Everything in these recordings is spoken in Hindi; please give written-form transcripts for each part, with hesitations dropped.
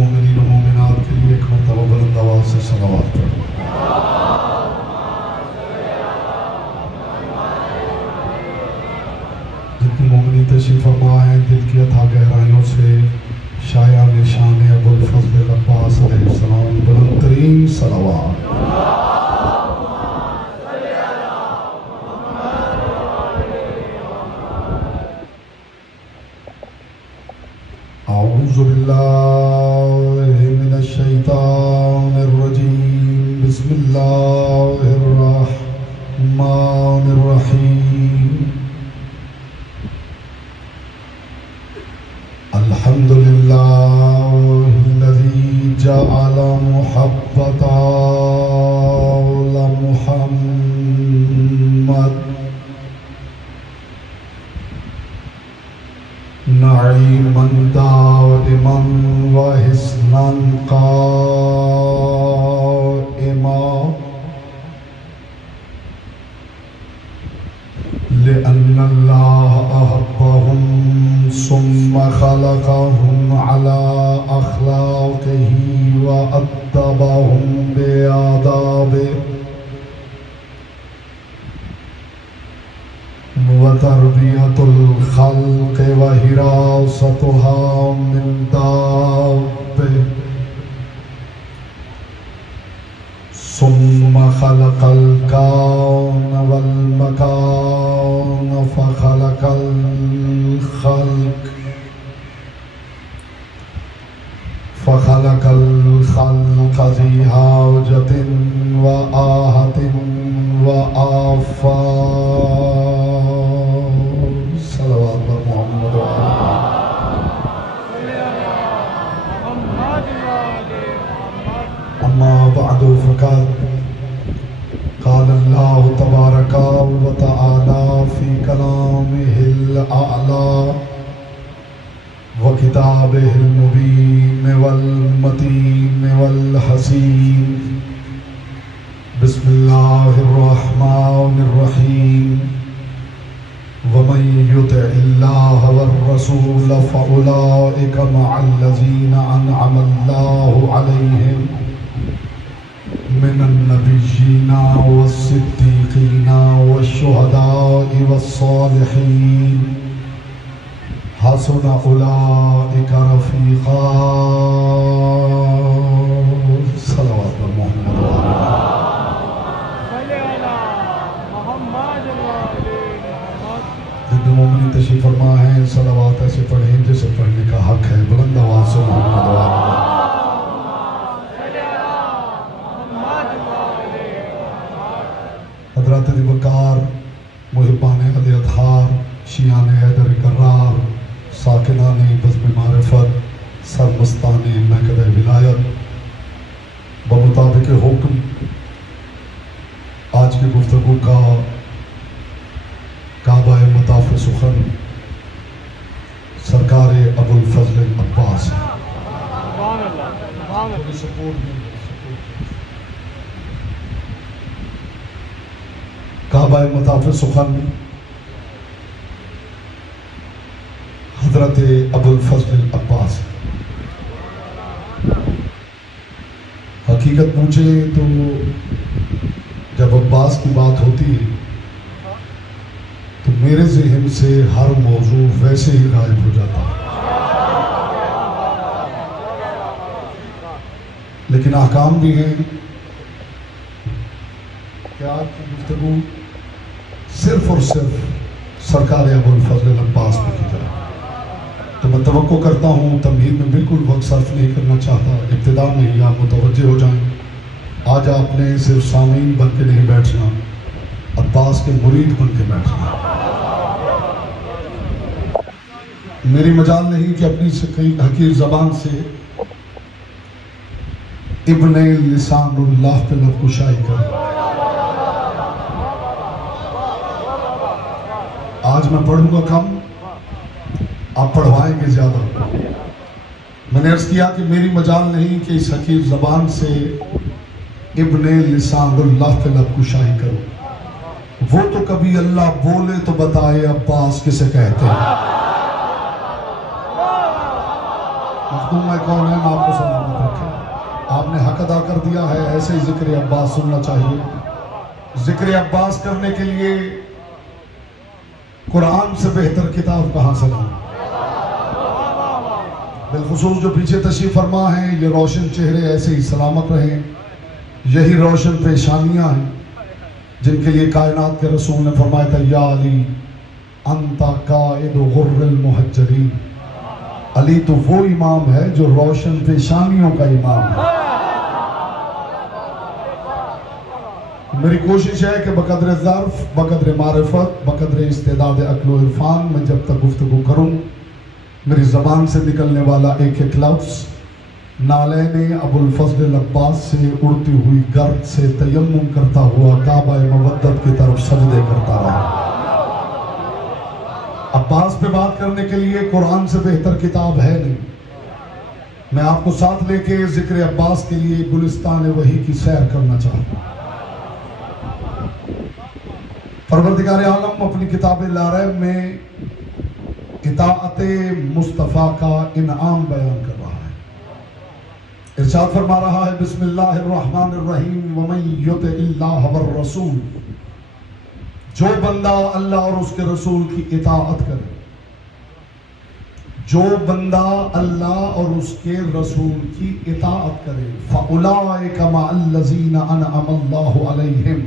मोमिनीन व मोमिनात के लिए एक मरतबा बुलंद आवाज़ से सलावत पढ़ो। जितनी मोमिनी तशरीफ़ फरमा है दिल की अथा गहराइयों से शाया निशान अबुल फज़ल अब्बास अलैहिस्सलाम बुलंद तरीन सलावत। औज़ु बिल्लाहि मिनश शैतानिर रजीम। बिस्मिल्लाहिर रहमानिर रहीम। अल्हम्दुलिल्लाहिल्लज़ी जअला मुहब्बता ला मुहम्मद नईमन दाइमन व हिस्नन काइमा लिअन्नल्लाह अहब्बहुम सुम्मा खलक़हुम अला अख़लाक़िही व अद्दबहुम बिआदाबिही व तरबियतुल खल्क़ व हिरासतुहा मिन दाब्बिह सुम्मा खलक़ल कौन वल मकान फ़खलक़ल खल्क़ ज़ी हाजतिन व आहतिन व आफ़ात। सल्लल्लाहु अलैहि मुहम्मद व अम्मा बअदु फ़क़द क़ाल अल्लाहु तबारक व तआला फ़ी कलामिहिल अअला व किताबिहिल मुबीन वल मतीन वल हसीन। बिस्मिल्लाहिर रहमानिर रहीम। वमन युतिइल्लाह वर रसूल फ़उलाइका मअल्लज़ीना अनअमल्लाहु अलैहिम मिनन नबिय्यीना वस्सिद्दीक़ीना वश्शुहदाኢ वस्सालिहीन हसुन उलाइका रफ़ीक़ा। सल्लल्लाहु अलैहि मुहम्मद। जितने मोमिनी तशरीफ़ फरमा है सलावत ऐसे पढ़ें जैसे पढ़ने का हक है। बुलंद आवाज़ से मोहम्मद हज़रात वक़ार मुहिब्बान अहले अतहार शियान हैदर करार साकिनान बज़्म मारिफत सरमस्तान महकद विलायत बमुताबिक हुक्म आज की गुफ्तगू का काबा मताफ़ सुखन सरकार अबुल फज़ल अब्बास है। काबा मताफ़ सुखन हज़रत अबुल फज़ल अब्बास। हकीकत पूछे तो जब अब्बास की बात होती है तो मेरे ज़हन से हर मौजू वैसे ही गायब हो जाता है, लेकिन अहकाम भी हैं। क्या आपकी गुफ्तगू सिर्फ और सिर्फ सरकार अबुल फज़ल अब्बास पे की जाए तो मैं तवक्को करता हूँ तमहीद में बिल्कुल वक्त सर्फ नहीं करना चाहता। इब्तिदा में ही आप मुतवज्जे हो जाएं। आज आपने सिर्फ सामीन बन के नहीं बैठना, अब्बास के मुरीद बन के बैठना। मेरी मजाल नहीं कि अपनी हकीर ज़बान से इब्ने लिसानुल्लाह पे लबकुशाई करूं। आज मैं पढ़ूंगा कम, आप पढ़वाएंगे ज्यादा। मैंने अर्ज किया कि मेरी मजाल नहीं कि इस हकीर ज़बान से इब्ने लिसानुल्लाह पे लबकुशाई करूं। वो तो कभी अल्लाह बोले तो बताए अब्बास किसे कहते हैं। मखदूम कौन है, आपको सलामत रखे। आपने हक अदा कर दिया है, ऐसे ही जिक्र अब्बास सुनना चाहिए। जिक्र अब्बास करने के लिए कुरान से बेहतर किताब कहां से लाऊं। बिलखुसूस जो पीछे तशरीफ फरमा है, ये रोशन चेहरे ऐसे ही सलामत रहें, यही रोशन पेशानियां हैं जिनके लिए कायनात के रसूल ने फरमाया था, या अली अंता कायद गुर्रिल मुहज्जरीन। अली तो वो इमाम है जो रोशन पेशानियों का इमाम है। मेरी कोशिश है कि बकदर ज़र्फ, बकदर मारिफत, बकदर इस्तेदाद अक्ल व इरफान में जब तक गुफ्तगू करूं, मेरी ज़बान से निकलने वाला एक एक लफ्ज़ नालैने अबुल फज़ल अब्बास से उड़ती हुई गर्द से तयम्मुम करता हुआ काबा मवद्दत की तरफ सजदे करता रहा। अब्बास पे बात करने के लिए कुरान से बेहतर किताब है नहीं। मैं आपको साथ लेके जिक्र अब्बास के लिए गुलिस्तान वही की सैर करना चाहता हूँ। परवरदिगार आलम अपनी किताब लारैब में इताअत मुस्तफ़ा का इनाम बयान कर रहा है। इरशाद फरमा रहा है, बिस्मिल्लाहिर्रहमानिर्रहीम, वमन युतिइल्लाह वर रसूल। जो बंदा अल्लाह और उसके रसूल की इताअत करे, जो बंदा अल्लाह और उसके रसूल की इताअत करे, फउलाइका मअल्लज़ीना अनअमल्लाहु अलैहिम।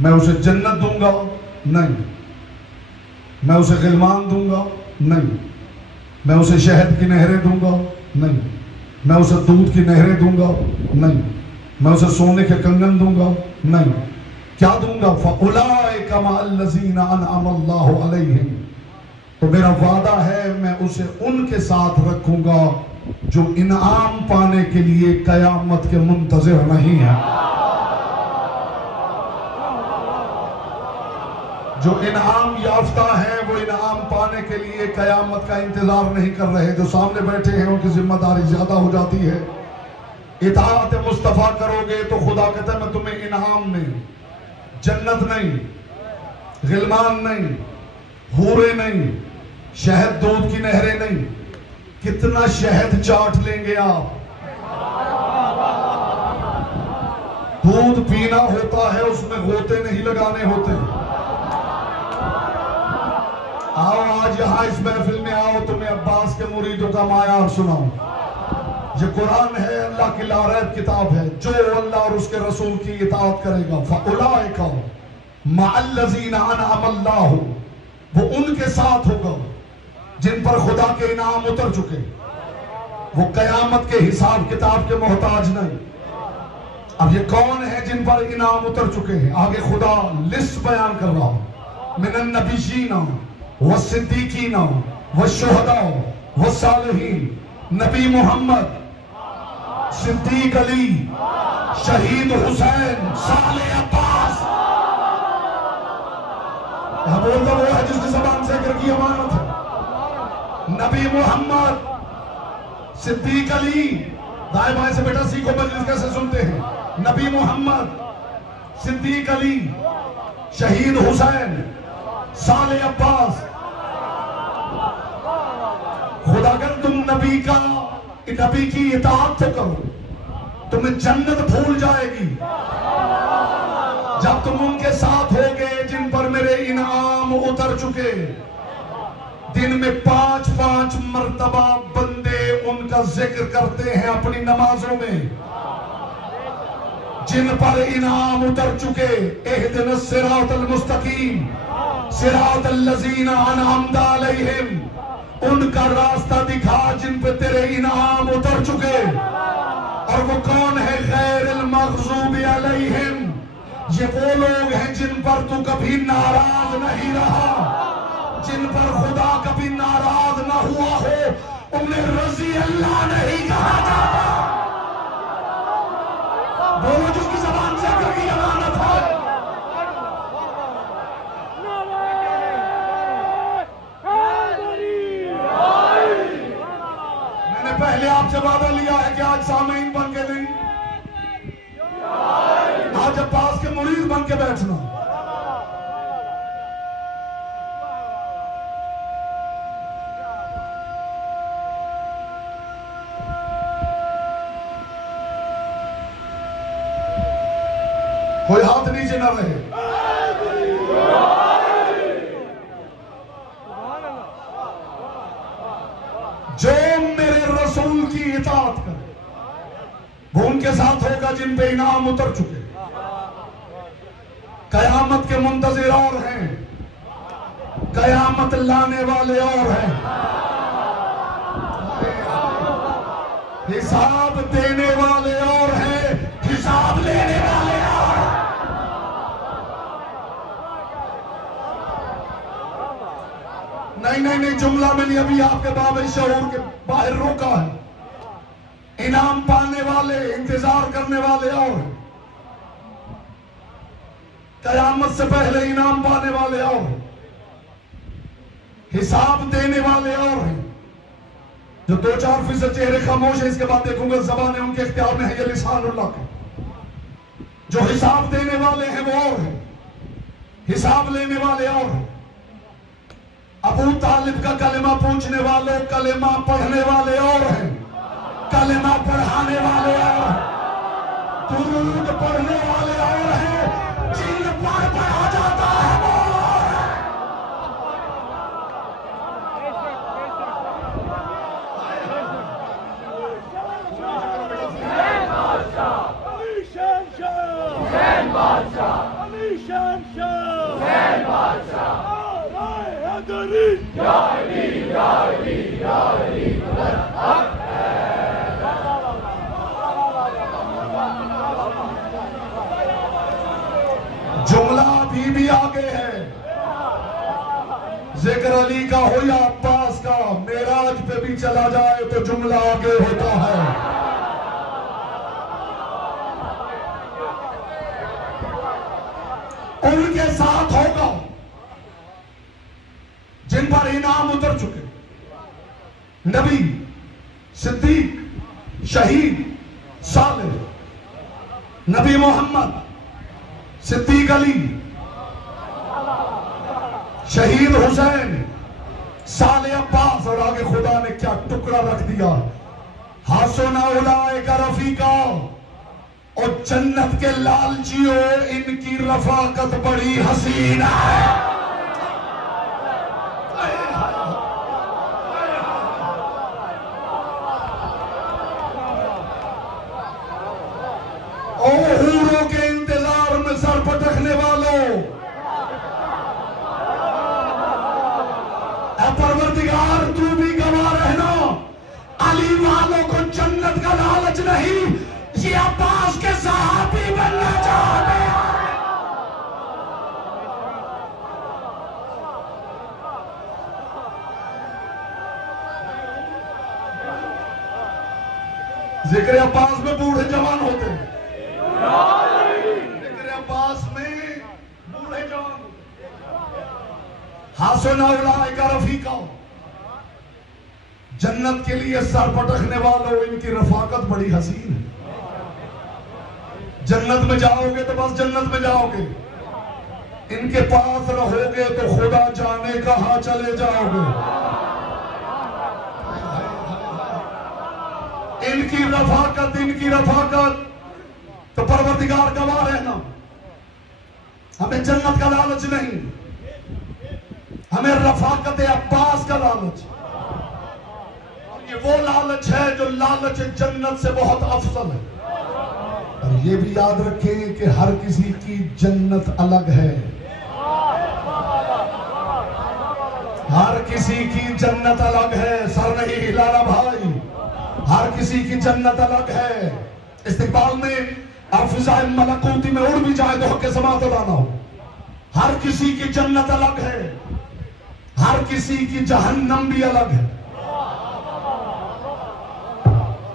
मैं उसे जन्नत दूंगा नहीं, मैं उसे गिलमान दूंगा नहीं, मैं उसे शहद की नहरें दूंगा नहीं, मैं उसे दूध की नहरें दूंगा नहीं, मैं उसे सोने के कंगन दूंगा नहीं। क्या दूंगा? फउलाइका मअल्लज़ीना अनअमल्लाहु अलैहिम। तो मेरा वादा है मैं उसे उनके साथ रखूंगा जो इनाम पाने के लिए कयामत के मुंतज़िर नहीं है, जो इनाम याफ्ता है, वो इनाम पाने के लिए कयामत का इंतजार नहीं कर रहे। जो सामने बैठे हैं उनकी जिम्मेदारी ज्यादा हो जाती है। इताअत मुस्तफा करोगे तो खुदा कहता है मैं तुम्हें इनाम नहीं, जन्नत नहीं, गिलमान नहीं, हूरे नहीं, शहद दूध की नहरें नहीं। कितना शहद चाट लेंगे आप? दूध पीना होता है, उसमें गोते नहीं लगाने होते। आओ आज यहाँ इस महफिल में आओ, तुम्हें अब्बास के मुरीदों का मायार सुनाऊं। ये कुरान है, अल्लाह की लारैब किताब है। जो अल्लाह और उसके रसूल की इताअत करेगा, फउलाइका मअल्लज़ीना अनअमल्लाहु, वो उनके साथ होगा जिन पर खुदा के इनाम उतर चुके। वो कयामत के हिसाब किताब के मोहताज नहीं। अब ये कौन है जिन पर इनाम उतर चुके हैं? आगे खुदा लिस्ट बयान कर रहा हूं। मिनन नबिय्यीना व सिद्दीकीना व शुहदा व सालिहीन। नबी मोहम्मद, सिद्दीक अली, शहीद हुसैन, साले अब्बास। बोलता वो है जिसकी ज़बान से जिक्र की अमानत है। नबी मोहम्मद, सिद्दीक अली। दाएं बाएं से बेटा सीखो मजलिस कैसे सुनते हैं। नबी मोहम्मद, सिद्दीक अली, शहीद हुसैन, साले अब्बास। खुदा अगर तुम नबी की इताअत तो करो, तुम्हें जन्नत भूल जाएगी। जब तुम उनके साथ होगे जिन पर मेरे इनाम उतर चुके। दिन में 5-5 मर्तबा बंदे उनका जिक्र करते हैं अपनी नमाजों में, जिन पर इनाम उतर चुके। इहदिनस सिरातल मुस्तकीम सिरातल लज़ीना अनअमता अलैहिम। उनका रास्ता दिखा जिन पे तेरे इनाम उतर चुके। और वो कौन है? गैरिल मग़ज़ूबि अलैहिम। ये वो लोग हैं जिन पर तू कभी नाराज नहीं रहा, जिन पर खुदा कभी नाराज ना हुआ हो, उन्हें रज़ी अल्लाह नहीं कहा जाता। बोलो जिसकी ज़बान से जिक्र की अमानत है। मैंने पहले आपसे वादा लिया है कि आज सामीन बन के नहीं, आज अब्बास के मुरीद बन के बैठना। कोई हाथ नीचे ना रहे। जो मेरे रसूल की इताअत करे वो उनके साथ होगा जिन पे इनाम उतर चुके, कयामत के मुंतजिर और हैं, कयामत लाने वाले और हैं, हिसाब देने वाले और हैं, हिसाब लेने वाले और हैं। नहीं, जुमला मैंने अभी आपके बाब शऊर के बाहर रोका है। इनाम पाने वाले, इंतजार करने वाले और हैं, कयामत से पहले इनाम पाने वाले और हैं, हिसाब देने वाले और हैं। जो 2-4% चेहरे खामोश है, इसके बाद देखूंगा ज़बानें उनके इख्तियार में है, ये लिसानुल्लाह के। जो हिसाब देने वाले हैं वो और हैं, हिसाब लेने वाले और हैं। अबू तालिब का कलेमा पूछने वाले, कलेमा पढ़ने वाले और हैं, कलेमा पढ़ाने वाले और हैं, दुरूद पढ़ने वाले और हैं, जिन पर पढ़ा जाता है वो और हैं। जुमला अभी भी आगे है। जिक्र अली का हो या अब्बास का, मेराज पे भी चला जाए तो जुमला आगे होता है। उनके साथ होगा जिन पर इनाम उतर चुके, नबी, सिद्दीक, शहीद, सालिह, नबी मोहम्मद, सिद्दीक अली, शहीद हुसैन, साले अब्बास, और आगे खुदा ने क्या टुकड़ा रख दिया, हासुना उलाइका रफीका, और जन्नत के लालचियों इनकी रफाकत बड़ी हसीन है। ओ हूरों के इंतजार में सर पटकने वालों, परवरदिगार तू भी गवाह रहना, अली वालों को जन्नत का लालच नहीं, ये अब्बास के सहाबी बनना चाहते हैं। जिक्र अब्बास में बूढ़े जवान होते हैं, जिक्र अब्बास में बूढ़े जवान होते हैं। हासुना उलाइका रफीका, जन्नत के लिए सर पटकने वालों इनकी रफाकत बड़ी हसीन है। जन्नत में जाओगे तो बस जन्नत में जाओगे, इनके पास रहोगे तो खुदा जाने कहां चले जाओगे। इनकी रफाकत तो परवरदिगार गवाह रहना, हमें जन्नत का लालच नहीं, हमें रफाकत अब्बास का लालच। ये वो लालच है जो लालच जन्नत से बहुत अफजल है। और ये भी याद रखें कि हर किसी की जन्नत अलग है, हर किसी की जन्नत अलग है। सर नहीं हिलाना भाई, हर किसी की जन्नत अलग है। इस्तिकबाल में आप फिजाए मलकूती में उड़ भी जाए तो हक़ समात अदा ना हो। हर किसी की जन्नत अलग है, हर किसी की जहन्नम भी अलग है।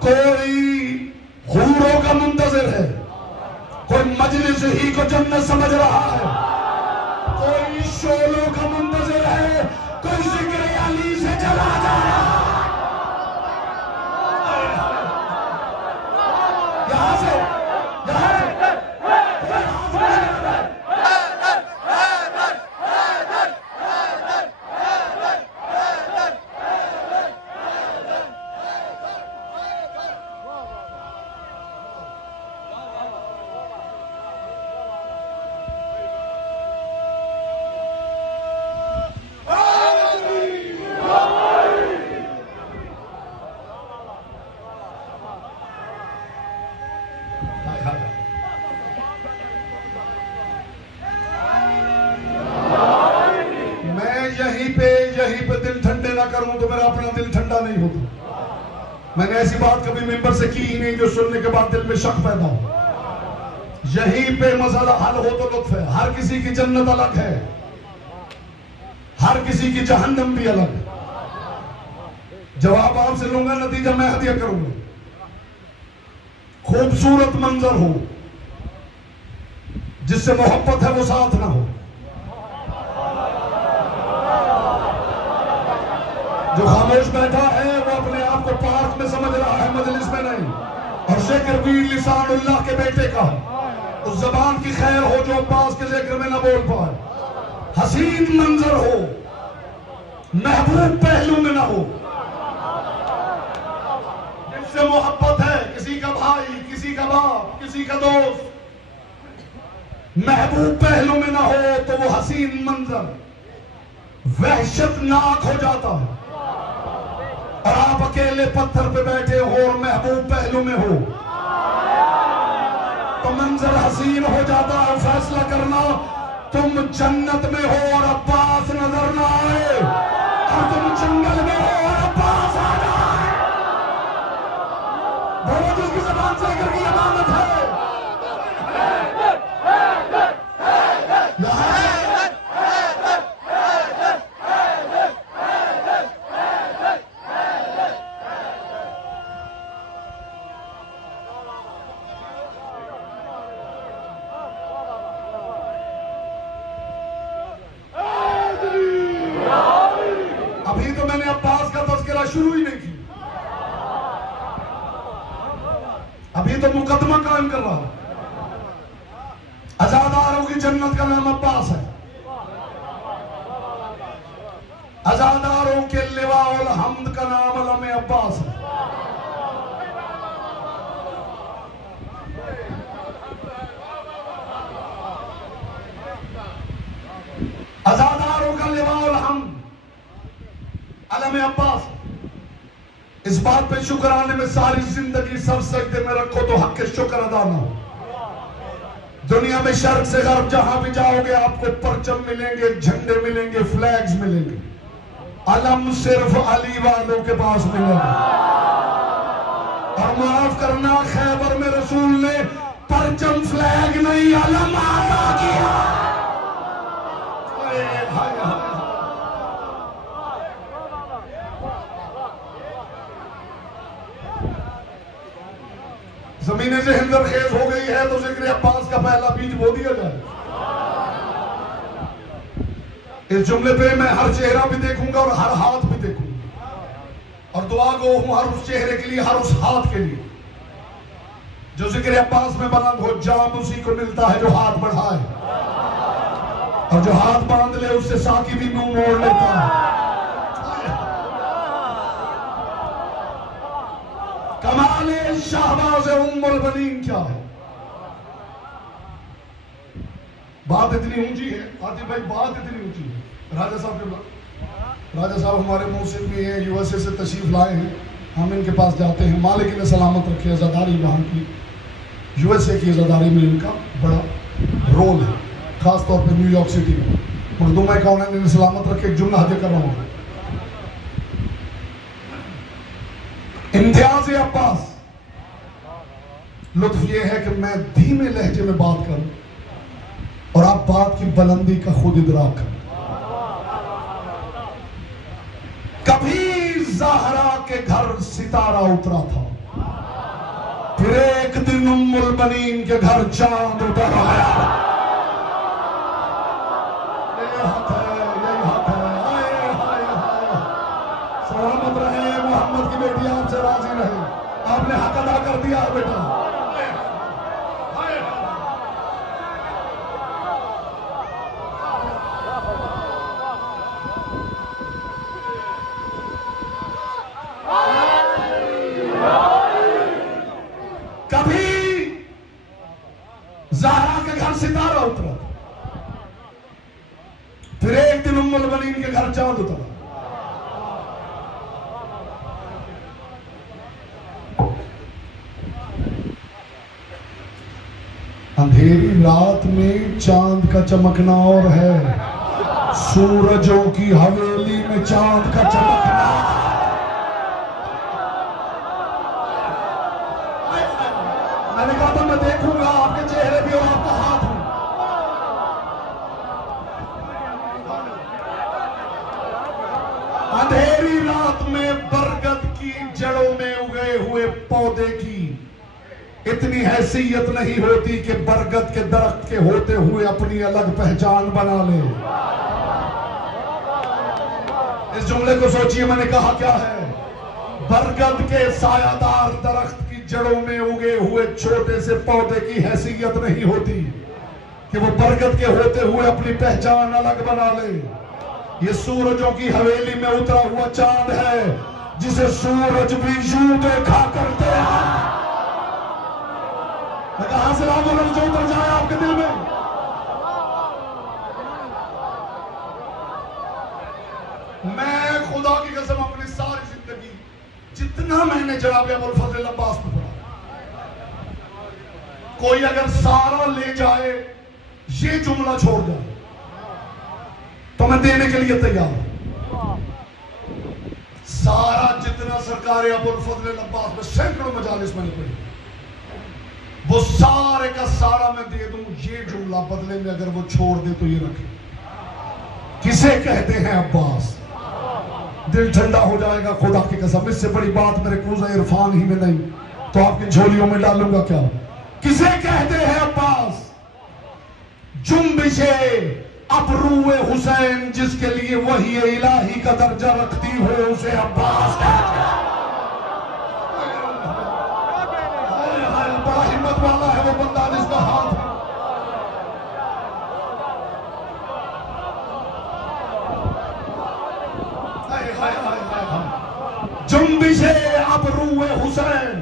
कोई हूरों का मुंतज़िर है, कोई मजलिस ही को जन्नत समझ रहा है, कोई शोलों का मुंतज़िर है, कोई जिक्र अली से चला जा रहा है। यहां से अपना दिल ठंडा नहीं होता। मैंने ऐसी बात कभी मिंबर से की ही नहीं जो सुनने के बाद दिल में शक पैदा हो। यहीं पे मसला हल हो तो लुत्फ है। हर किसी की जन्नत अलग है, हर किसी की जहन्नम भी अलग है। जवाब आपसे लूंगा, नतीजा मैं हदिया करूंगा। खूबसूरत मंजर हो, जिससे मोहब्बत है वो साथ ना हो। जो खामोश बैठा है वो अपने आप को पार्क में समझ रहा है, मजलिस में नहीं। और जिक्र भी लिसानुल्लाह के बेटे का, उस जबान की खैर हो जो अब्बास के जिक्र में ना बोल पाए। हसीन मंजर हो, महबूब पहलू में ना हो, जिससे मोहब्बत है, किसी का भाई, किसी का बाप, किसी का दोस्त, महबूब पहलू में ना हो तो वो हसीन मंजर वहशतनाक हो जाता है। और आप अकेले पत्थर पे बैठे हो और महबूब पहलू में हो तो मंजर हसीन हो जाता है। फैसला करना, तुम जन्नत में हो और अब्बास नजर ना आए, और तुम जंगल में हो और अब्बास आ जाए। बोलो जिसकी जबान से अगर की अमानत है। अभी तो मैंने अब्बास का तज़किरा शुरू ही नहीं किया, अभी तो मुकदमा कायम कर रहा हूं। आजादारों की जन्नत का नाम अब्बास है। आजादारों के लिवाउल हम्द का नाम अलम अब्बास है। आजादारों का लिवाउल हम्द अलम अब्बास। इस बात पे शुक्राने में सारी जिंदगी सर सजदे में रखो तो हक के शुक्र अदा ना हो। दुनिया में शर्क से गर्ब जहां भी जाओगे आपको परचम मिलेंगे, झंडे मिलेंगे, फ्लैग्स मिलेंगे। अलम सिर्फ अली वालों के पास मिलेगा। और माफ करना, खैबर में रसूल ने परचम फ्लैग नहीं अलम अता किया। जमीन से हिंदर खेज हो गई है तो जिक्र अब्बास का पहला बीज बो दिया जाए। इस जुमले पे मैं हर चेहरा भी देखूंगा और हर हाथ भी देखूंगा, और दुआ गो हूं हर उस चेहरे के लिए, हर उस हाथ के लिए जो जिक्र अब्बास में बुलंद हो। जाम उसी को मिलता है जो हाथ बढ़ाए, और जो हाथ बांध ले उससे साकी भी मुंह मोड़ लेता है। कमाले शाहबाज उम्मुल बनीन क्या है? बात इतनी ऊंची है आतिफ भाई, बात इतनी ऊंची है। राजा साहब के राजा साहब हमारे मुंसिफ भी हैं, यूएसए से तशरीफ लाए हैं। हम इनके पास जाते हैं, मालिक ने सलामत रखे। अज़ादारी वहाँ की, यूएसए की अज़ादारी में इनका बड़ा रोल है, खास तौर पे न्यूयॉर्क सिटी में। उर्दू में कौन है, इन्हें सलामत रखे। एक जुमला हदिया कर रहा हूँ। इम्तियाज अब्बास, लुत्फ ये है कि मैं धीमे लहजे में बात करूं और आप बात की बुलंदी का खुद इदराक करें। कभी ज़हरा के घर सितारा उतरा था, फिर एक दिन उम्मुल बनीन के घर चांद उतर आया। यही हक है, यही हक है। हाय हाय हाय, सलामत रहे मोहम्मद की बेटी, आपसे राजी रहे। आपने हक अदा कर दिया है बेटा। कभी ज़हरा के घर सितारा उतरा, फिर एक दिन उम्मुल बनीन के घर चांद उतरा। अंधेरी रात में चांद का चमकना और है, सूरजों की हवेली में चांद का चमकना। जड़ों में उगे हुए पौधे की इतनी हैसियत नहीं होती कि बरगद के दरख्त के होते हुए अपनी अलग पहचान बना ले। इस जुमले को सोचिए, मैंने कहा क्या है? बरगद के सायादार दरख्त की जड़ों में उगे हुए छोटे से पौधे की हैसियत नहीं होती कि वो बरगद के होते हुए अपनी पहचान अलग बना ले। ये सूरजों की हवेली में उतरा हुआ चांद है जिसे सूरज भी यूं देखा करते हैं। मैं कहां से लाऊं लफ्ज़ जो उतर जाए आपके दिल में? मैं खुदा की कसम अपनी सारी जिंदगी जितना मैंने जनाब अबुल फजल अब्बास को पढ़ा, कोई अगर सारा ले जाए ये जुमला छोड़ जाए तो मैं देने के लिए तैयार हूं। सारा जितना सरकार अबुल फजल अब्बास में सैकड़ों मजालिस मैंने पढ़ी, वो सारे का सारा मैं दे दूं, ये जुमला बदले में अगर वो छोड़ दे तो ये रखे, किसे कहते हैं अब्बास। दिल ठंडा हो जाएगा खुदा की कसम। इससे बड़ी बात मेरे कूज़ा इरफान ही में नहीं तो आपकी झोलियों में डालूंगा क्या। किसे कहते हैं अब्बास? जुम्बिशे अबरूए हुसैन जिसके लिए वही इलाही का दर्जा रखती हो उसे अब्बास कहते हैं। बड़ा हिम्मत वाला है वो बंदा जिसका हाथ है। जुम्बिशे अबरूए हुसैन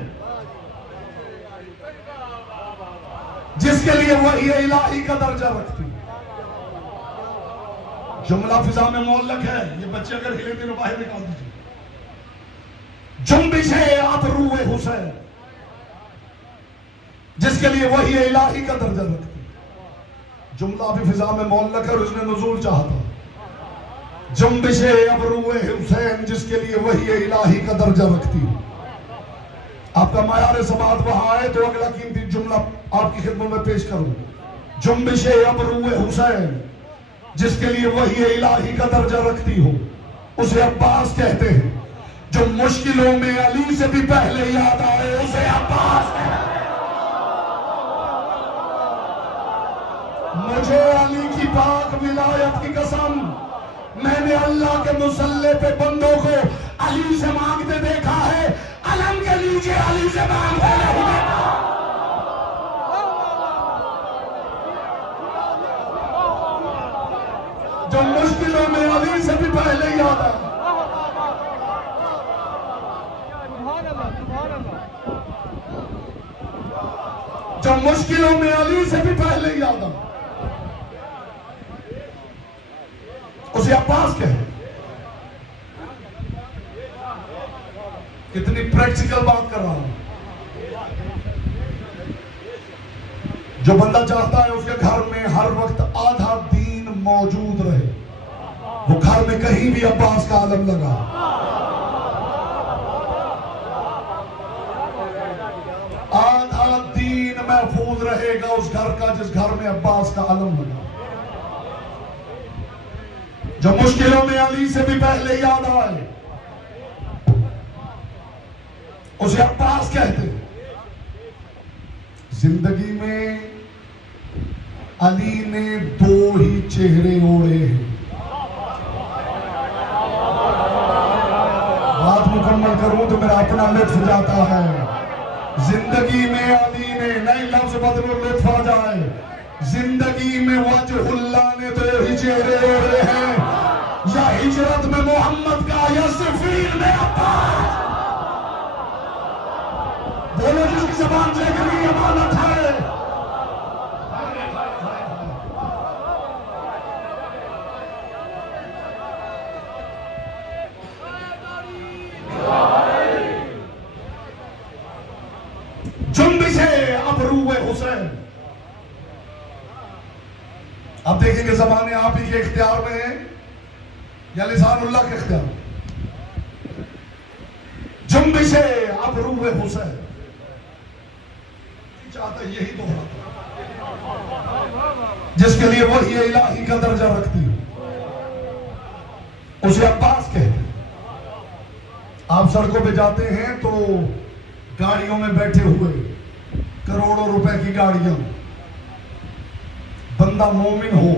जिसके लिए वही इलाही का दर्जा रखती। जुमला फिजा में मोहल्लक है, ये बच्चे अगर हिले दिन बाहर निकाल दीजिए। जुम्बिशे अबरूए हुसैन जिसके लिए वही इलाही का दर्जा रखती। जुमला भी फिजा में मोहल्लक है और उसने नुज़ूल चाहा था। जुम्बिशे अबरूए हुसैन जिसके लिए वही इलाही का दर्जा रखती। आपका मयार समात वहां आए तो अगला कीमती जुमला आपकी खिदमत में पेश करूं। जुम्बिशे अबरूए हुसैन जिसके लिए वही इलाही का दर्जा रखती हो उसे अब्बास कहते हैं। जो मुश्किलों में अली से भी पहले याद आए उसे अब्बास कहते हैं। मुझे अली की पाक विलायत की कसम, मैंने अल्लाह के मुसल्ले पे बंदों को अली से मांगते देखा है, अलम के लीजिए अली से मांगते नहीं देखा। जो मुश्किलों में अली से भी पहले याद आए। जो मुश्किलों में अली से भी पहले याद आए उसे अब्बास कहे। कितनी प्रैक्टिकल बात कर रहा हूं। जो बंदा चाहता है उसके घर में हर वक्त आधा दीन मौजूद रहे, वो घर में कहीं भी अब्बास का आलम लगा। आधा दीन महफूज रहेगा उस घर का जिस घर में अब्बास का आलम लगा। जो मुश्किलों में अली से भी पहले याद आए उसे अब्बास कहते। जिंदगी में अली ने दो ही चेहरे ओढ़े हैं। बात मुकम्मल करूं तो मेरा अपना लुत्फ जाता है। जिंदगी में अली ने, नए लफ्ज बदलो लुत्फ आ जाए। जिंदगी में वजहुल्लाह ने दो ही चेहरे ओढ़े हैं, या हिजरत में मोहम्मद का या सफीर में अब्बास। बोलो जिसकी जबान से कभी अमानत है। जुम्बिशे अबरूए हुसैन। अब देखेंगे ज़बान आप ही के इख्तियार में है या लिसानुल्लाह के इख्तियार में। जुम्बिशे अबरूए हुसैन चाहता यही दोहराता जिसके लिए वही इलाही का दर्जा रखती है उसे अब्बास कहते। आप सड़कों पे जाते हैं तो गाड़ियों में बैठे हुए, करोड़ों रुपए की गाड़ियां, बंदा मोमिन हो,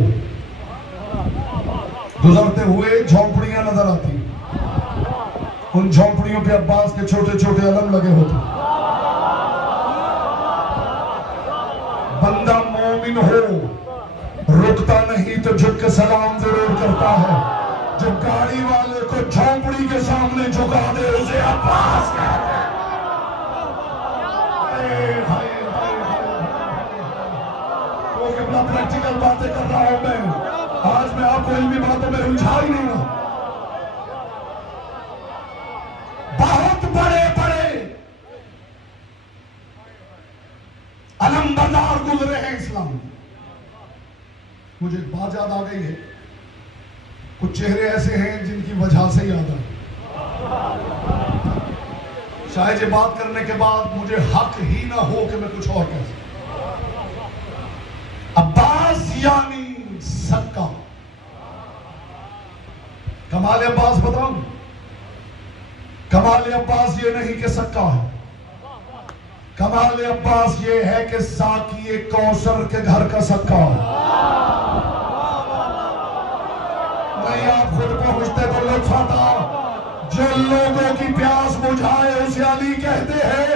गुजरते हुए झोंपड़ियां नजर आती, उन झोंपड़ियों पे अब्बास के छोटे छोटे अलम लगे होते। बंदा मोमिन हो, रुकता नहीं तो झुक के सलाम जरूर करता है। जो गाड़ी वाले को झोंपड़ी के सामने झुका दे उसे अब्बास कहते हैं। तो कितना प्रैक्टिकल बातें कर रहा हूं मैं आज। मैं आपको इल्मी बातों में उलझा ही नहीं रहा। बहुत बड़े बड़े अलमबरदार गुजरे हैं इस्लाम में। मुझे एक बात याद आ गई है, कुछ चेहरे ऐसे हैं जिनकी वजह से याद आए। शायद ये बात करने के बाद मुझे हक ही ना हो कि मैं कुछ और कह सकूं। अब्बास यानी सक्का। कमाल अब्बास बताऊं, कमाल अब्बास ये नहीं कि सक्का है, कमाल अब्बास ये है कि साकी कौसर के घर का सक्का है। नहीं आप खुद पहुंचते तो लुत्फ आता। जो लोगों की प्यास बुझाए उसे अली कहते हैं,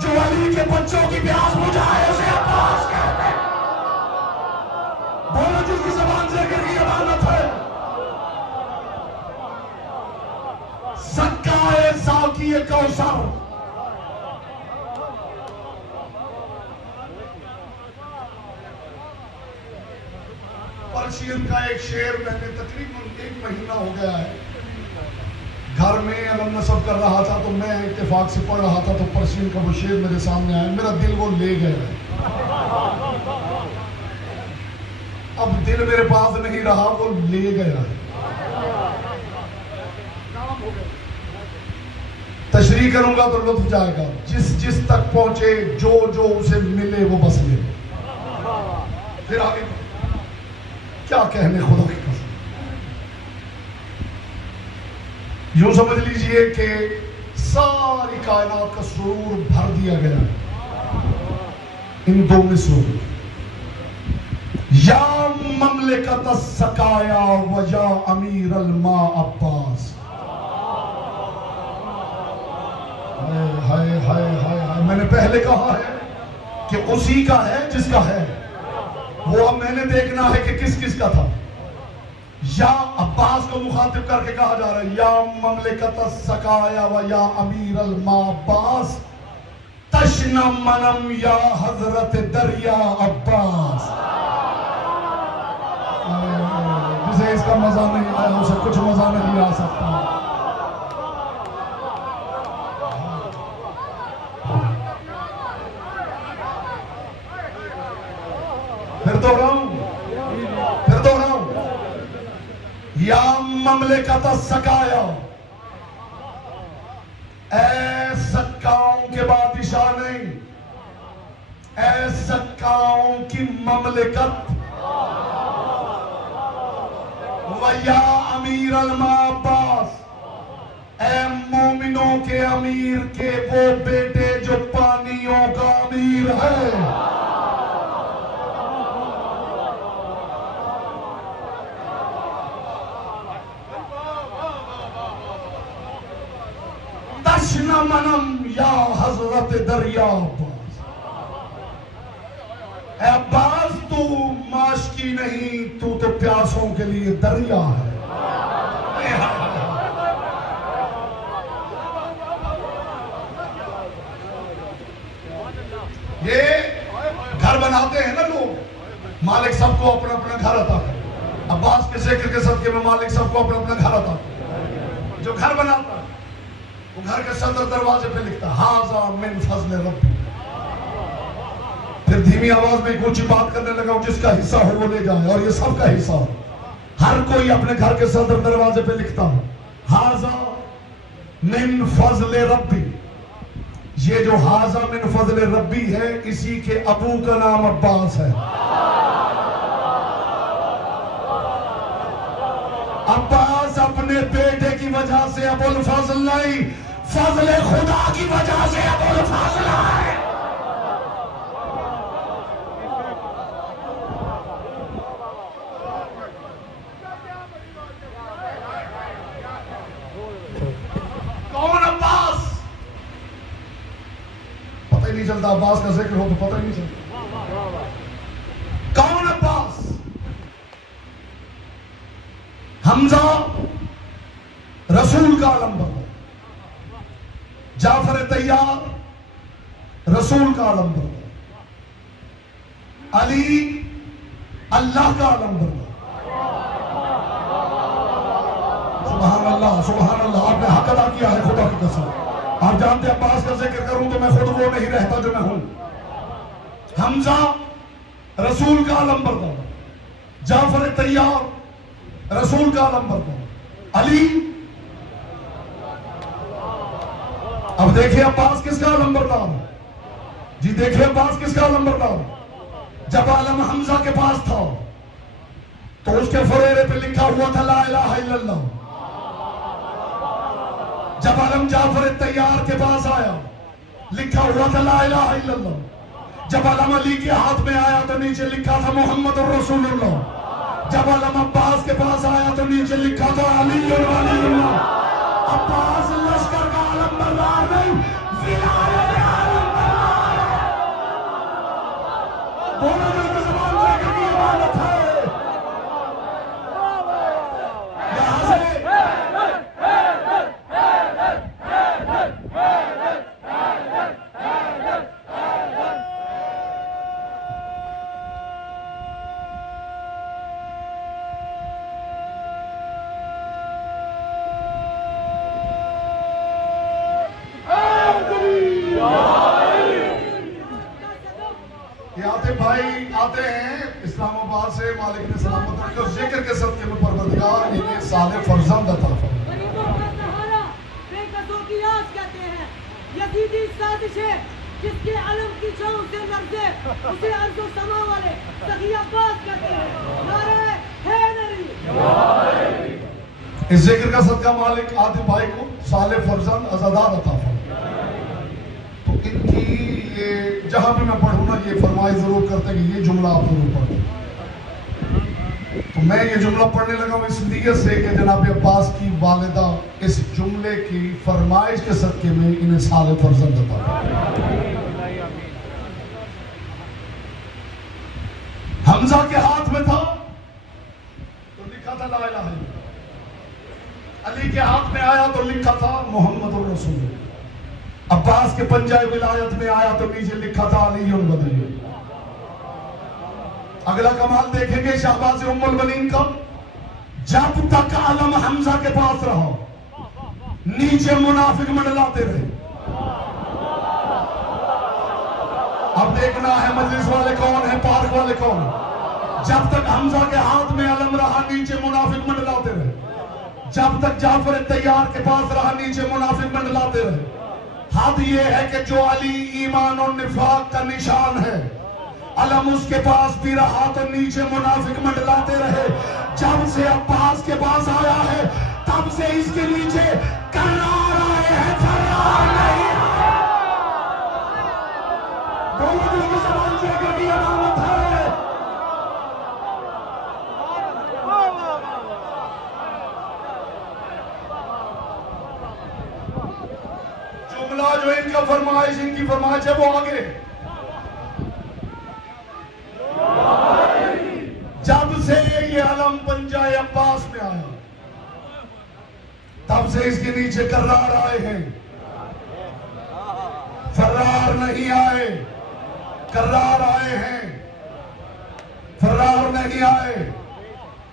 जो अली के बच्चों की प्यास बुझाए उसे अब्बास कहते हैं। बोलो जिसकी जबान से गिर गई अमानत है। सक्का साकी कौसर। पर्शियन का एक शेर मैंने तकरीबन 1 महीना हो गया है घर में अलम नसब कर रहा था, तो मैं इत्तेफाक से पढ़ रहा था तो पर्शियन का वो शेर मेरे सामने आया, मेरा दिल वो ले गया। अब दिल मेरे पास नहीं रहा, वो ले गया। तशरीह करूंगा तो लुत्फ जाएगा। जिस जिस तक पहुंचे, जो जो उसे मिले वो बस ले। फिर आगे क्या कहने खुदा की कसम। यूं समझ लीजिए कि सारी कायनात का सुरूर भर दिया गया इन 2 मिसरों में। या ममलिकत सकाया व या अमीर अलमा अब्बास। हाय हाय हाय हाय। मैंने पहले कहा है कि उसी का है जिसका है, वो अब मैंने देखना है कि किस किस का था। या अब्बास को मुखातिब करके कहा जा रहा है, या ममलिकत सकाया व या अमीर अलमा अब्बास तशना मनम या हजरत दरिया अब्बास। जिसे इसका मजा नहीं आया उसे कुछ मजा नहीं आ सकता। फिर दोहराऊं, या ममलिकत सकाया, ऐ सक्काओं के बादशाह नहीं, ऐ सक्काओं की ममलिकत, वया अमीर अलमा अब्बास, ऐ मोमिनों के अमीर के वो बेटे जो पानियों का अमीर है। तशना मनम या हजरत दरिया अब्बास। अब्बास तू माशकी नहीं, तू तो प्यासों के लिए दरिया है। ये घर बनाते हैं ना लोग, मालिक सबको अपना अपना घर आता है। अब्बास के जिक्र के सदके में मालिक सबको अपना अपना घर आता है। जो घर बनाता है वो घर के सदर दरवाजे पे लिखता हाजा मिन फजल रब्बी। फिर धीमी आवाज में ऊंची बात करने लगा, जिसका हिस्सा हो वो ले जाए, और ये सबका हिस्सा हो। हर कोई अपने घर के सदर दरवाजे पे लिखता हो हाजा मिन फजल रब्बी। ये जो हाजा मिन फजल रब्बी है, इसी के अबू का नाम अब्बास है। अब्बास अपने बेटे की वजह से अबुल फजल नहीं, फजल खुदा की वजह से अबुल फजल है। कौन अब्बास? पता ही नहीं चलता, अब्बास का जिक्र हो तो पता ही नहीं चलता। कौन अब्बास? हमजा रसूल का आलम बरदार, जाफर तैयार रसूल का आलम बरदार, अली अल्लाह का आलम बरदार। सुभान अल्लाह, सुभान अल्लाह। आपने हक अदा किया है खुदा की कसम। आप जानते हैं अब्बास का जिक्र करूं तो मैं खुद वो नहीं रहता जो मैं हूं। हमजा रसूल का आलम बरदार, जाफर तैयार रसूल का आलम बरदार, अली। अब देखिए अब्बास किसका आलम बरदार जी, देखिए अब्बास किसका आलम बरदार। जब आलम हमजा के पास था तो उसके फरेरे पे लिखा हुआ था ला इलाहा इल्लल्लाह। जब आलम जाफर तैयार के पास आया लिखा हुआ था ला इलाहा इल्लल्लाह। जब आलम अली के हाथ में आया तो नीचे लिखा था मोहम्मद रसूलुल्लाह। जब आलम अब्बास के पास आया तो नीचे लिखा था अली वलीउल्लाह। अब्बास लश्कर का आलम बरदार नहीं, विलायत आलम बरदार है। बोलो जो मुसलमान जाकर की इबादत है। यहां से आते हैं इस्लामाबाद से, मालिक ने सलामत रखे और जिक्र के सदके में परवरदिगार इन्हें साले फरजंद अता फरमाए। यजीदी साजिश है जिसके अलम की छांव से लर्ज़े उसे अर्ज़ो समा वाले सही अब्बास कहते हैं। नारे हैदरी। इस जिक्र का सदका मालिक आदिल भाई को साले फरजंद अज़ादार अता फरमाए। तो इनकी ये जहां भी मैं पढ़ूं ना ये फरमाइश जरूर करते कि ये जुमला आप जरूर पढ़ें। तो मैं ये जुमला पढ़ने लगा हूं इस नीयत से कि जनाब अब्बास की वालिदा इस जुमले की फरमाइश के सदके में इन्हें साले फरजंद अता फरमाए। हमजा के हाथ में था तो लिखा था ला इलाहा इल्लल्लाह। अली के हाथ में आया तो लिखा था मोहम्मद रसूल। अब्बास के पंजाए विलायत में आया तो नीचे लिखा था अली वली। अगला कमाल देखेंगे शाहबाज उम्मुल बनीन का। जब तक आलम हमजा के पास रहा नीचे मुनाफिक मंडलाते रहे। अब देखना है मजलिस वाले कौन है, पार्क वाले कौन है। जब तक हमजा के हाथ में अलम रहा नीचे मुनाफिक मंडलाते रहे। जब तक जाफर तैयार के पास रहा नीचे मुनाफिक मंडलाते रहे। हद ये है कि जो अली ईमान और निफाक का निशान है अलम उसके पास भी रहा तो नीचे मुनाफिक मंडलाते रहे। जब से अब्बास के पास आया है तब से इसके नीचे करार आए हैं, फरार नहीं। बोलो जो मुसलमान जिक्र की अमानत है। जुमला जो इनका फरमाइश इनकी फरमाइश है वो आगे। जब से ये अलम पंजाए अब्बास में आया तब से इसके नीचे करार आए हैं, फरार नहीं आए। करार आए हैं, फरार नहीं आए।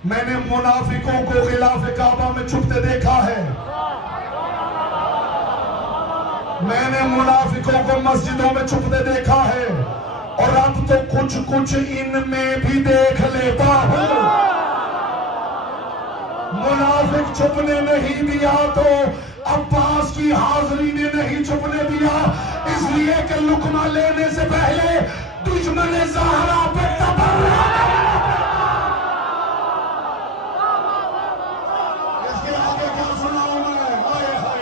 मैंने मुनाफिकों को खिलाफ काबा में छुपते देखा है। मैंने मुनाफिकों को मस्जिदों में छुपते देखा है और अब तो कुछ कुछ इनमें भी देख लेता हूं। मुनाफिक छुपने नहीं दिया तो अब्बास की हाजिरी ने नहीं छुपने दिया, इसलिए कि लुकमा लेने से पहले दुश्मन ज़हरा पे तबर्रा। इसके आगे क्या सुनाऊं मैं? हाय हाय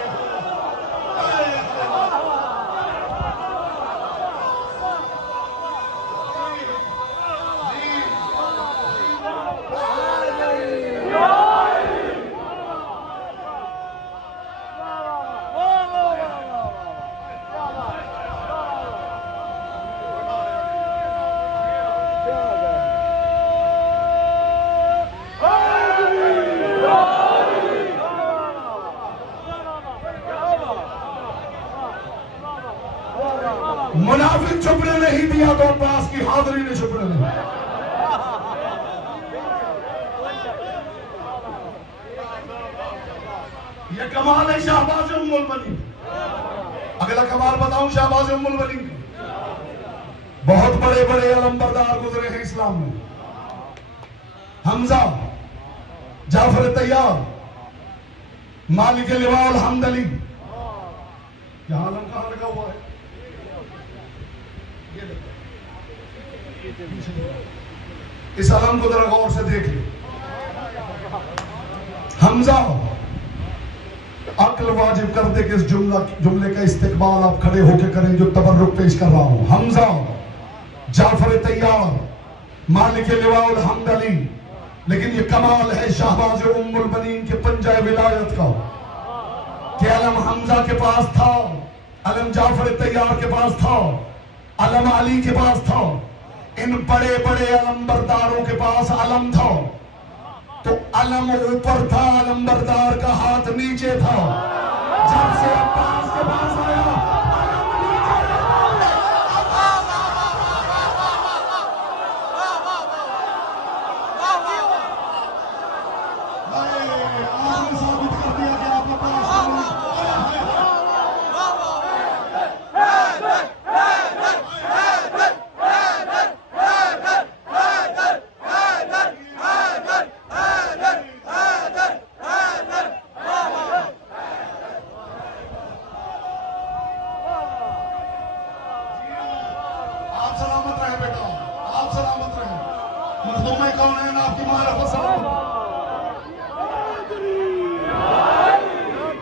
मुनाफिक छुपने नहीं दिया तो अब्बास की हाजिरी ने छुपने नहीं। ये कमाल है शाहबाज उम्मुल बनी। अगला कमाल बताऊं शाहबाज उम्मुल बनी। बहुत बड़े बड़े अलमबरदार गुजरे हैं इस्लाम में। हमजा, जाफर तैयार, मालिक लिवाल हमद अली। यहां अलम कहां लगा हुआ है? इस अलम को जरा गौर से देख लो। हमजा, अक्ल वाजिब कर दे कि इस जुमले का इस्तेकबाल आप खड़े होकर करें जो तबर्रुक पेश कर रहा हूं। हमजा, जाफर तैयार, मालिक लिवाल हमद अली। लेकिन ये कमाल है शाहबाज उम्मुल बनीन के पंजा विलायत का कि अलम हमजा के पास था, अलम जाफर तैयार के पास था, अलम अली के पास था। इन बड़े बड़े अलमबरदारों के पास अलम था तो अलम ऊपर था, अलमबरदार का हाथ नीचे था। जब से अब्बास के पास आया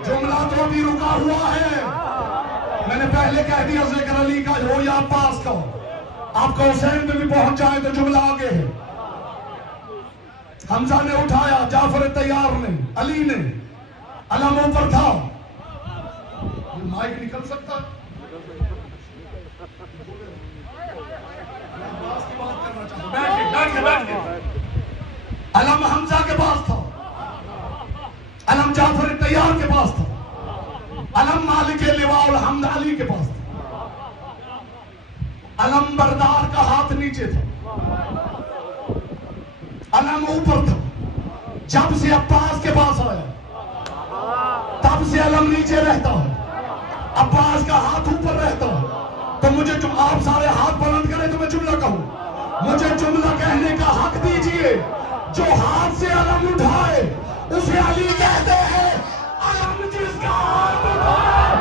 जुमला तो अभी रुका हुआ है। मैंने पहले कह दिया ज़िक्र अली का हो या अब्बास का। आपका हुसैन में भी पहुंच जाए तो जुमला आगे है। हमजा ने उठाया, जाफर तैयार ने, अली ने, अलम ऊपर था। माइक निकल सकता है? बैठ के। अलम हमजा के पास था, अलम जाफर तैयार के पास था, अलम मालिक लिवाल हमद अली के पास था। अलम बरदार का हाथ नीचे था, अलम ऊपर था। जब से अब्बास के पास आया तब से अलम नीचे रहता है, अब्बास का हाथ ऊपर रहता है। तो मुझे आप सारे हाथ बुलंद करें तो मैं जुमला कहूं। मुझे जुमला कहने का हक दीजिए। जो हाथ से अलम उठाए उसे अली कहते हैं। अलम जिसका हाथ उठाए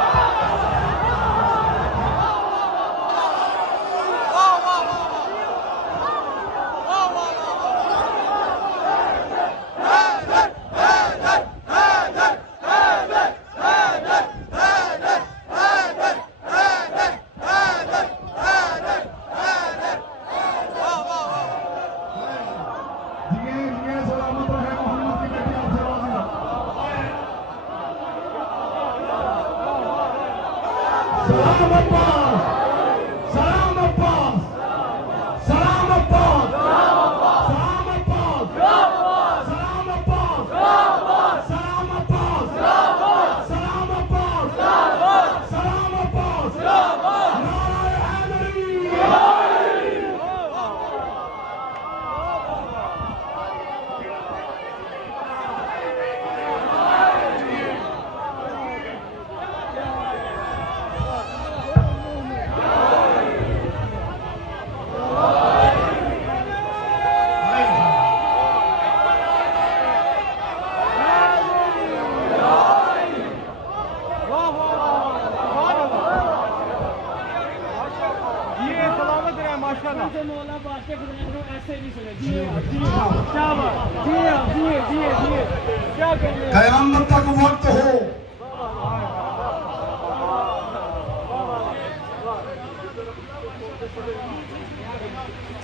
कयामत तक वक्त हो।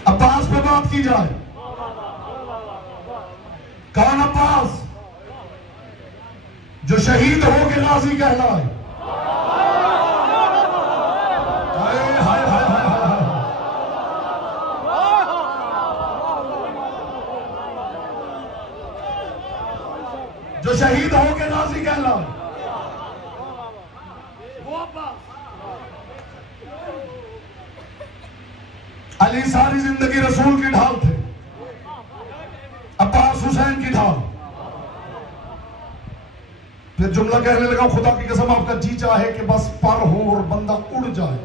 अब्बास पे बात की जाए। कौन अब्बास? जो शहीद हो के गाजी कहलाए। जो शहीद हो के गाजी कहलाए वो अब्बास। अली सारी जिंदगी रसूल की ढाल थे, अब्बास हुसैन की ढाल। फिर जुमला कहने लगा, खुदा की कसम आपका जी चाहे कि बस पर हो और बंदा उड़ जाए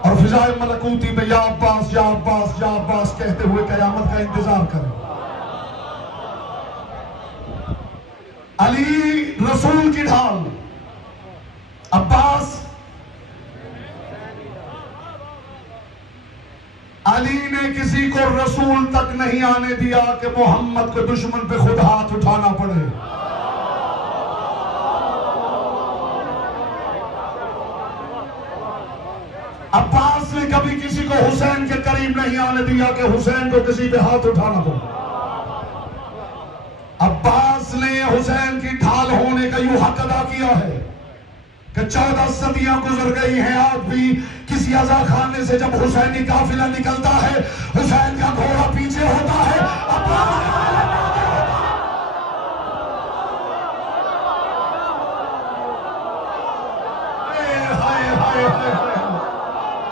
और फिजाए मलकूती में या अब्बास या अब्बास या अब्बास कहते हुए कयामत का इंतजार करें। अली रसूल की ढाल, अब्बास। अली ने किसी को रसूल तक नहीं आने दिया कि मोहम्मद को दुश्मन पे खुद हाथ उठाना पड़े। अब्बास ने कभी किसी को हुसैन के करीब नहीं आने दिया कि हुसैन को किसी पे हाथ उठाना पड़े। अब्बास ने हुसैन की ढाल होने का यूं हक अदा किया है कि 14 सदियां गुजर गई हैं, आज भी किसी अज़ा खाने से जब हुसैनी काफिला निकलता है, हुसैन का घोड़ा पीछे होता है।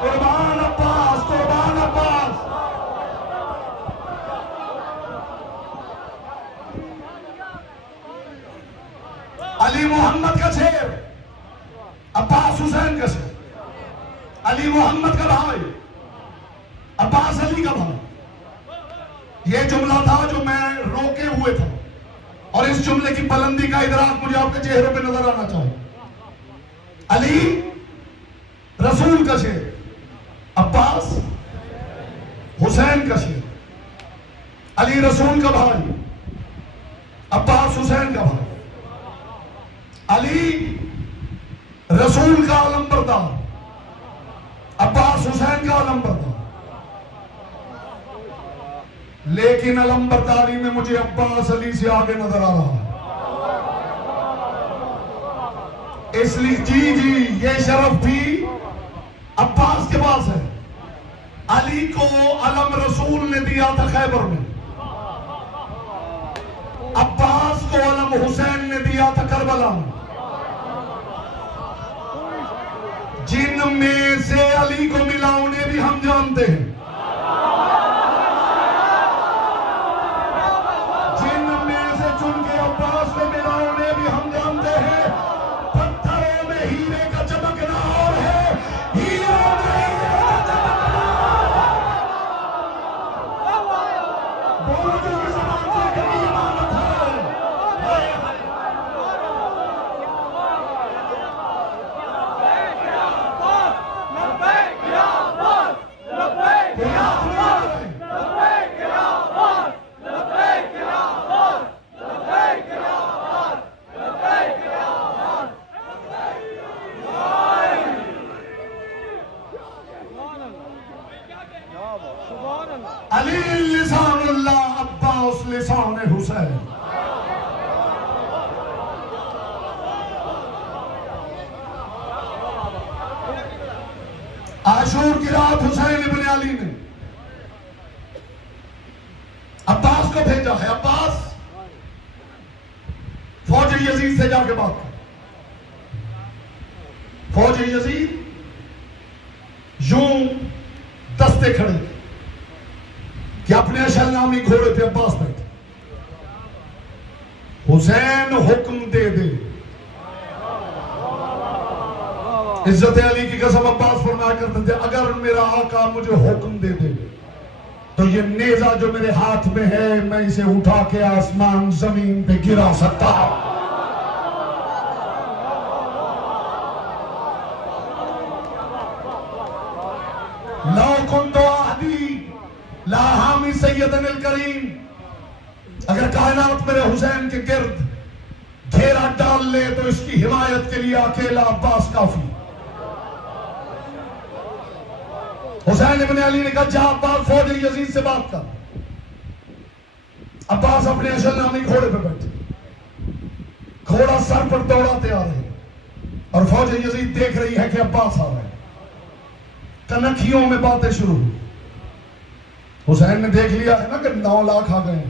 कुर्बान अब्बास, कुर्बान अब्बास। अली मोहम्मद का शेर, अब्बास हुसैन का शेर। अली मोहम्मद का भाई, अब्बास अली का भाई। यह जुमला था जो मैं रोके हुए था और इस जुमले की बुलंदी का इदराक मुझे आपके चेहरों पे नजर आना चाहिए। अली रसूल का शेर, अब्बास हुसैन का शेर। अली रसूल का भाई, अब्बास हुसैन का भाई। अली रसूल का अलंबरदार, अब्बास हुसैन का अलंबरदार। लेकिन अलंबरदारी में मुझे अब्बास अली से आगे नजर आ रहा है। इसलिए जी ये शरफ भी अब्बास के पास है। अली को अलम रसूल ने दिया था खैबर में, अब्बास को अलम हुसैन ने दिया था करबला में। जिन में से अली को मिला उन्हें भी हम जानते हैं, जिन में से चुन के अब्बास को मिला उन्हें भी हम जानते हैं। पत्थरों में हीरे का चमकना और है, हीरों में हीरे का चमकना। बोलो जो की ज़बान से कभी इमानत है। अली लिसानुल्लाह, अब्बास लिसान हुसैन। आशूर की रात हुसैन इब्न अली ने अब्बास को भेजा है, अब्बास फौज यजीद से जाके बात कर। फौज यजीद यूं दस्ते खड़े कि अपने अशल नामी घोड़े पे अब्बास बैठे। हुसैन हुक्म दे दे, इज्जत अली की कसम अब्बास फरमाया करते थे, अगर मेरा आका मुझे हुक्म दे दे तो ये नेजा जो मेरे हाथ में है मैं इसे उठा के आसमान जमीन पे गिरा सकता। लौकुन तो आदि लाहामी सैयदनिल करीम, अगर कायनात मेरे हुसैन के गिर्द घेरा डाल ले तो इसकी हिमायत के लिए अकेला अब्बास काफी। हुसैन इब्न अली ने कहा, जा अब्बास फौज यजीद से बात कर। अब्बास अपने अशल नामी घोड़े पे बैठे, घोड़ा सर पर दौड़ाते आ रहे और फौज यजीद देख रही है कि अब्बास आ रहे हैं। कनखियों में बातें शुरू हुई। हुसैन ने देख लिया है ना कि 9 लाख आ गए,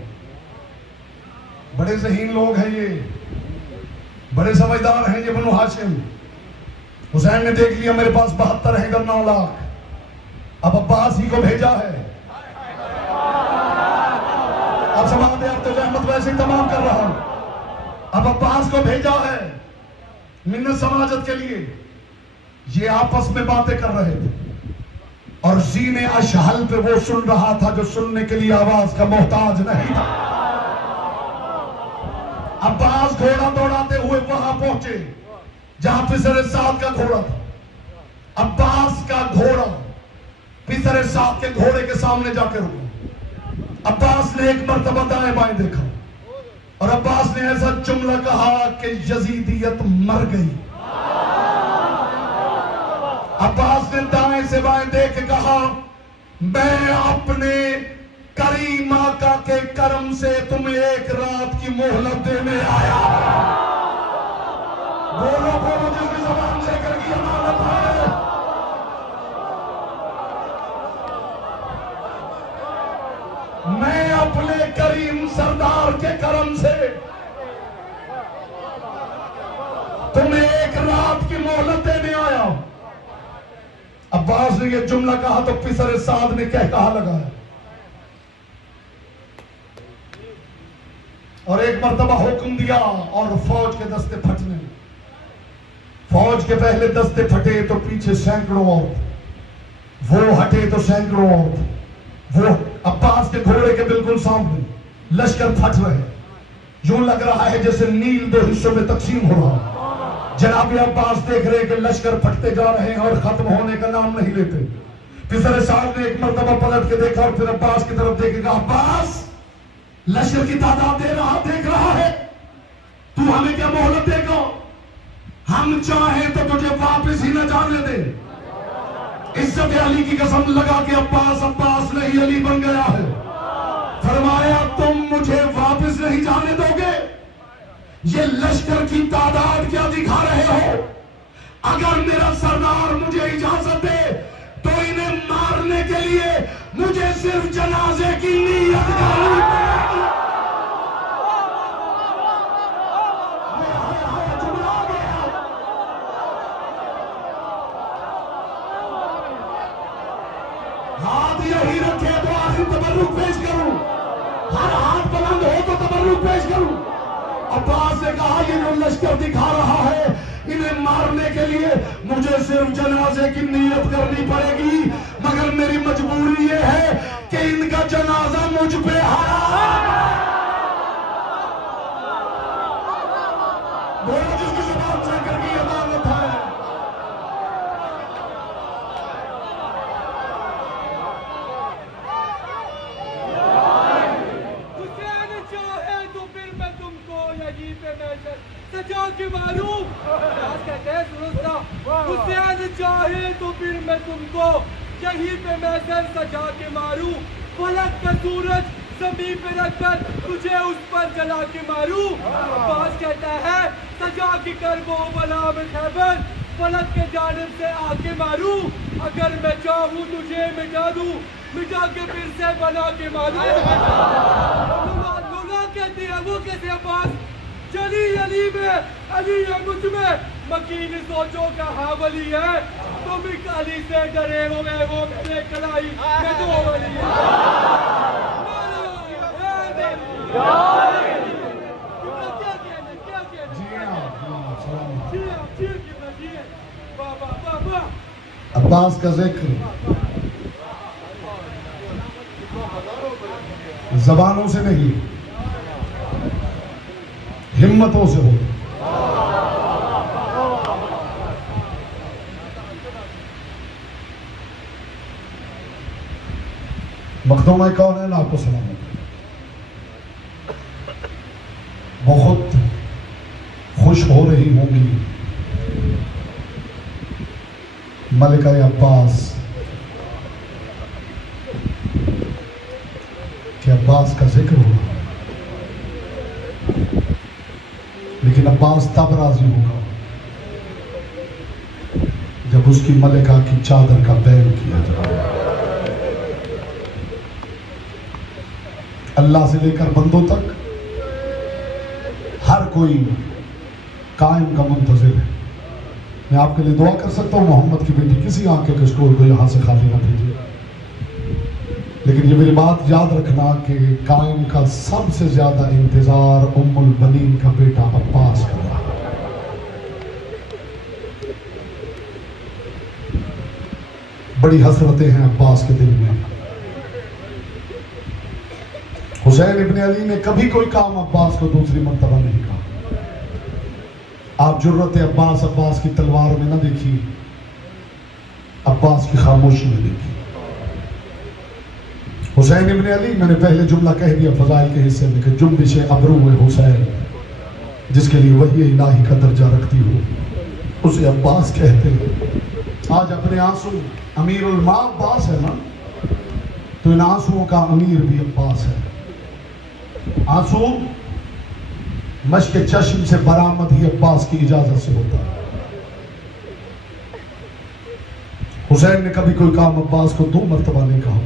बड़े ज़हीन लोग हैं ये, बड़े समझदार हैं ये बनु हाशिम। हुसैन ने देख लिया मेरे पास 72 हैं 9 लाख। अब अब्बास ही को भेजा है। अब समाज अब तो रहमत वैसे ही तमाम कर रहा हूं। अब अब्बास को भेजा है मिन्नत समाजत के लिए। ये आपस में बातें कर रहे थे और जीने अशहल पे वो सुन रहा था जो सुनने के लिए आवाज का मोहताज नहीं था। अब्बास घोड़ा दौड़ाते हुए वहां पहुंचे जहां पिसरे साद का घोड़ा था। अब्बास का घोड़ा पिसरे साद के घोड़े के सामने जाकर रुका। अब्बास ने एक मर्तबा दाएं बाएं देखा और अब्बास ने ऐसा जुमला कहा कि यजीदियत मर गई। अब्बास ने दाएं से बाएं देख के कहा, मैं अपने करीम आका के करम से तुम्हें एक रात की मोहलत देने आया। बोलो बोलो जिसकी ज़बान से कर की अमानत है। मैं अपने करीम सरदार के करम से तुम्हें एक रात की मोहलत देने आया। अब्बास ने यह जुमला कहा तो पिसरे साद ने कहा लगाया और एक मर्तबा हुक्म दिया और फौज के दस्ते फटने। फौज के पहले दस्ते फटे तो पीछे सैकड़ों औरत, वो हटे तो सैकड़ों औरत, वो अब्बास के घोड़े के बिल्कुल सामने लश्कर फट रहे। यूं लग रहा है जैसे नील दो हिस्सों में तकसीम हो रहा है। जनाब अब्बास देख रहे कि लश्कर फटते जा रहे हैं और खत्म होने का नाम नहीं लेते। पिसरे साहब ने एक मर्तबा पलट के देखा और फिर अब्बास की तरफ देखेगा, अब्बास लश्कर की तादाद देख रहा है, तू हमें क्या मोहलत देगा? हम चाहे तो तुझे वापस ही न जाने दे। इज्जत अली की कसम लगा के अब्बास नहीं अली बन गया है। फरमाया तुम मुझे वापस नहीं जाने दोगे? ये लश्कर की तादाद क्या दिखा रहे हो? अगर मेरा सरदार मुझे इजाजत दे तो इन्हें मारने के लिए मुझे सिर्फ जनाजे की नीयत करनी पड़ेगी। हाथ यही रखे तो आखिर तबर्रुक पेश करूं, हर हाथ बुलंद हो तो तबर्रुक पेश करूं। अब्बास ने कहा ये जो लश्कर दिखा रहा है इन्हें मारने के लिए मुझे सिर्फ जनाजे की नीयत करनी पड़ेगी, मगर मेरी मजबूरी ये है कि इनका जनाजा मुझ पे हराम है। बोलो जिसकी ज़बान से करके अदालत है। सजा के मारूं, कहते हैं हुसैन चाहे तो फिर मैं तुमको यहीं पे महज़र सजा के मारूं। फलक का सूरज ज़मीन पे रखकर तुझे उस पर जला के मारूं। अब्बास कहता है सजा की करबो बला में खैबर फलक के जानिब से आके मारूं। अगर मैं चाहूं तुझे मिटा दूं, मिटा के फिर से बना के मारूं। लोग कहते हैं वो कैसे अब्बास? चली अली में अली है मुझ में, मकीन सोचो का हावली है। तुम भी अली से डरे हो गए, वो मेरे कलाई में दो वली है। अब्बास का जिक्र जबानों से नहीं हिम्मतों से हो। मखदूम कौन है ना आपको सलाम। बहुत खुश हो रही होंगी मलिका अब्बास कि अब्बास का जिक्र हुआ, लेकिन अब्बास तब राजी होगा जब उसकी मलिका की चादर का बैन किया जाए। अल्लाह से लेकर बंदों तक हर कोई कायम का मुंतजिर है। मैं आपके लिए दुआ कर सकता हूँ मोहम्मद की बेटी किसी आंखें के स्टोर को यहां से खाली ना भेजे। लेकिन ये मेरी बात याद रखना कि कायम का सबसे ज्यादा इंतजार उम्मुल बनीन का बेटा अब्बास कर रहा है। बड़ी हसरतें हैं अब्बास के दिल में। हुसैन इब्ने अली ने कभी कोई काम अब्बास को दूसरी मर्तबा नहीं कहा। आप जुर्रत अब्बास अब्बास की तलवार में ना देखी, अब्बास की खामोशी में देखी। हुसैन इब्ने अली, मैंने पहले जुमला कह दिया फजाइल के हिस्से में कि जुम्बिश अबरू हुसैन, जिसके लिए वही इलाही का दर्जा रखती हो, उसे अब्बास कहते हैं। आज अपने आंसू, अमीरुल मा अब्बास है ना, तो इन आंसुओं का अमीर भी अब्बास है। आंसू मश्क चश्म से बरामद ही अब्बास की इजाजत से होता है। हुसैन ने कभी कोई काम अब्बास को 2 मर्तबा नहीं कहा,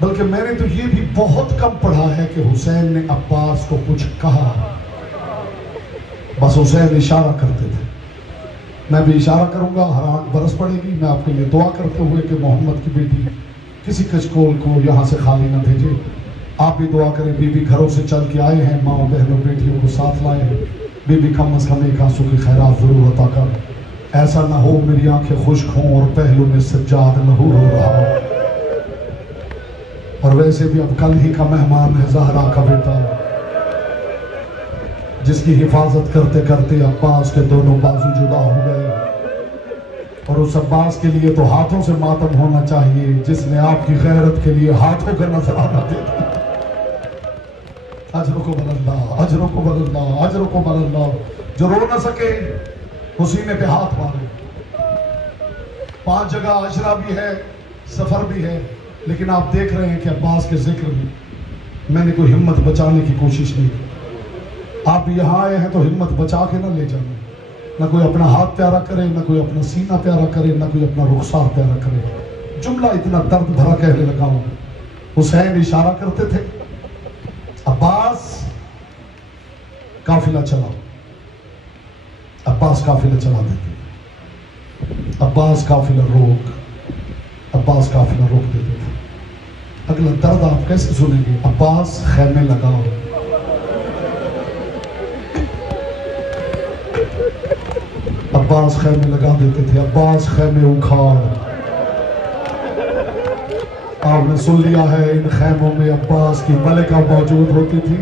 बल्कि मैंने तो ये भी बहुत कम पढ़ा है कि हुसैन ने अब्बास को कुछ कहा। बस हुसैन इशारा करते थे। मैं भी इशारा करूंगा, हर आंख बरस पड़ेगी। मैं आपके लिए दुआ करते हुए कि मोहम्मद की बेटी किसी कचकोल को यहाँ से खाली ना भेजे। आप भी दुआ करें, बीबी घरों से चल के आए हैं, माओ बहनों बेटियों को साथ लाए। बीबी कम अज कम एक आंसू की खैरात जरूर अता कर। ऐसा ना हो मेरी आंखें खुश्क हों और पहलू में सज्जाद लहूर हो रहा हो। और वैसे भी अब कल ही का मेहमान है ज़हरा का बेटा, जिसकी हिफाजत करते करते अब्बास के दोनों बाजू जुदा हो गए। और उस अब्बास के लिए तो हाथों से मातम होना चाहिए, जिसने आपकी गैरत के लिए हाथों का नजराना दे दिया। अजरों को बदल्ला, अजरों को बदल्ला, अजरों को बदल्ला। जो रो ना सके हुसीने पे हाथ मारे। 5 जगह अशरा भी है, सफर भी है, लेकिन आप देख रहे हैं कि अब्बास के जिक्र में मैंने कोई हिम्मत बचाने की कोशिश नहीं की। आप यहाँ आए हैं तो हिम्मत बचा के ना ले जाना। ना कोई अपना हाथ प्यारा करे, ना कोई अपना सीना प्यारा करे, ना कोई अपना रुखसार प्यारा करे। जुमला इतना दर्द भरा कहने लगा हूं। हुसैन इशारा करते थे, अब्बास काफिला चला। अब्बास काफिला चला देते, अब्बास काफिला रोक, अब्बास काफिला रोक देते थे। अगला दर्द आप कैसे सुनेंगे? अब्बास खैमे लगाओ, अब्बास खैमे लगा देते थे, अब्बास खैमे उखाड़। आपने सुन लिया है इन खैमों में अब्बास की मलिका मौजूद होती थी,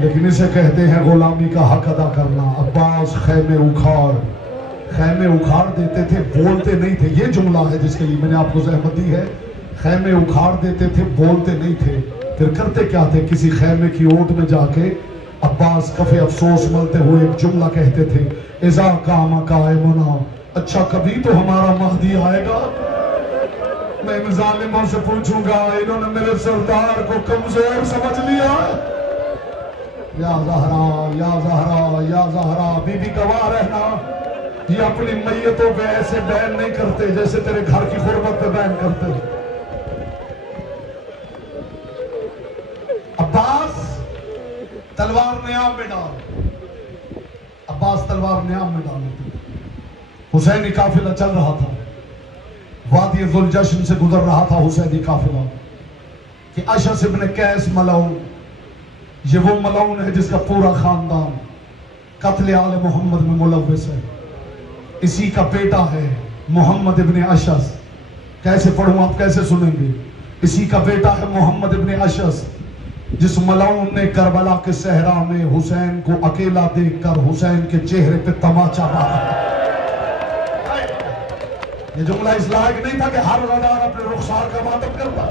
लेकिन इसे कहते हैं गुलामी का हक अदा करना। अब्बास खैमे उखाड़, खैमे उखाड़ देते थे, बोलते नहीं थे। ये जुमला है जिसके लिए मैंने आपको जहमत दी है। खैमे उखाड़ देते थे, बोलते नहीं थे। फिर करते क्या थे? किसी खैमे की ओट में जाके अब्बास कफे अफसोस मलते हुए एक जुमला कहते थे, इज़ा कामा कायमुना, अच्छा कभी तो हमारा महदी आएगा। मैं इन जालिमों से पूछूंगा, इन्होंने मेरे सरदार को कमजोर समझ लिया। या ज़हरा, या ज़हरा, या ज़हरा, बीबी गवाह रहना, ये अपनी मैयतों पे ऐसे बैन नहीं करते जैसे तेरे घर की गुर्बत पे बैन करते। अब्बास तलवार न्याम में डाल, अब्बास तलवार न्याम में डाल देते। हुसैनी काफिला चल रहा था, वादी जुल जश्न से गुजर रहा था हुसैनी काफिला कि अशस इब्न कैस मलऊन, ये वो मलऊन है जिसका पूरा खानदान कत्ल आले मोहम्मद में मुलव्वस है। इसी का बेटा है मोहम्मद इब्न अशस। कैसे पढ़ूं, आप कैसे सुनेंगे? इसी का बेटा है मोहम्मद इब्न अशस, जिस मलऊन ने करबला के सहरा में हुसैन को अकेला देखकर हुसैन के चेहरे पे तमाचा मारा। ये जुमला इस लायक नहीं था कि हर गदार अपने रुखसार का मातम करता।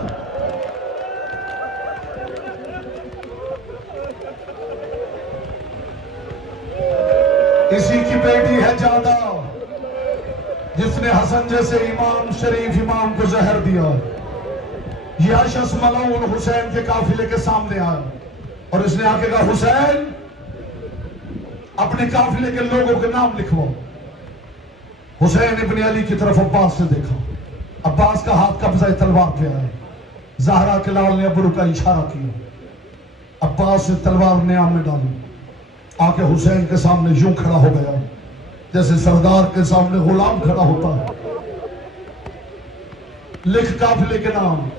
इसी की बेटी है जादा, जिसने हसन जैसे इमाम शरीफ इमाम को जहर दिया। यह अशस मलऊन हुसैन के काफिले के सामने आया और इसने आके कहा, हुसैन अपने काफिले के लोगों के नाम लिखवाओ। हुसैन इब्न अली की तरफ अब्बास से देखा, अब्बास का हाथ कब्जा तलवार पे आया। ज़हरा के लाल ने अबरू का इशारा किया, अब्बास ने तलवार न्याम में डाली, आके हुसैन के सामने यूं खड़ा हो गया जैसे सरदार के सामने गुलाम खड़ा होता है। लिख काफिले के नाम।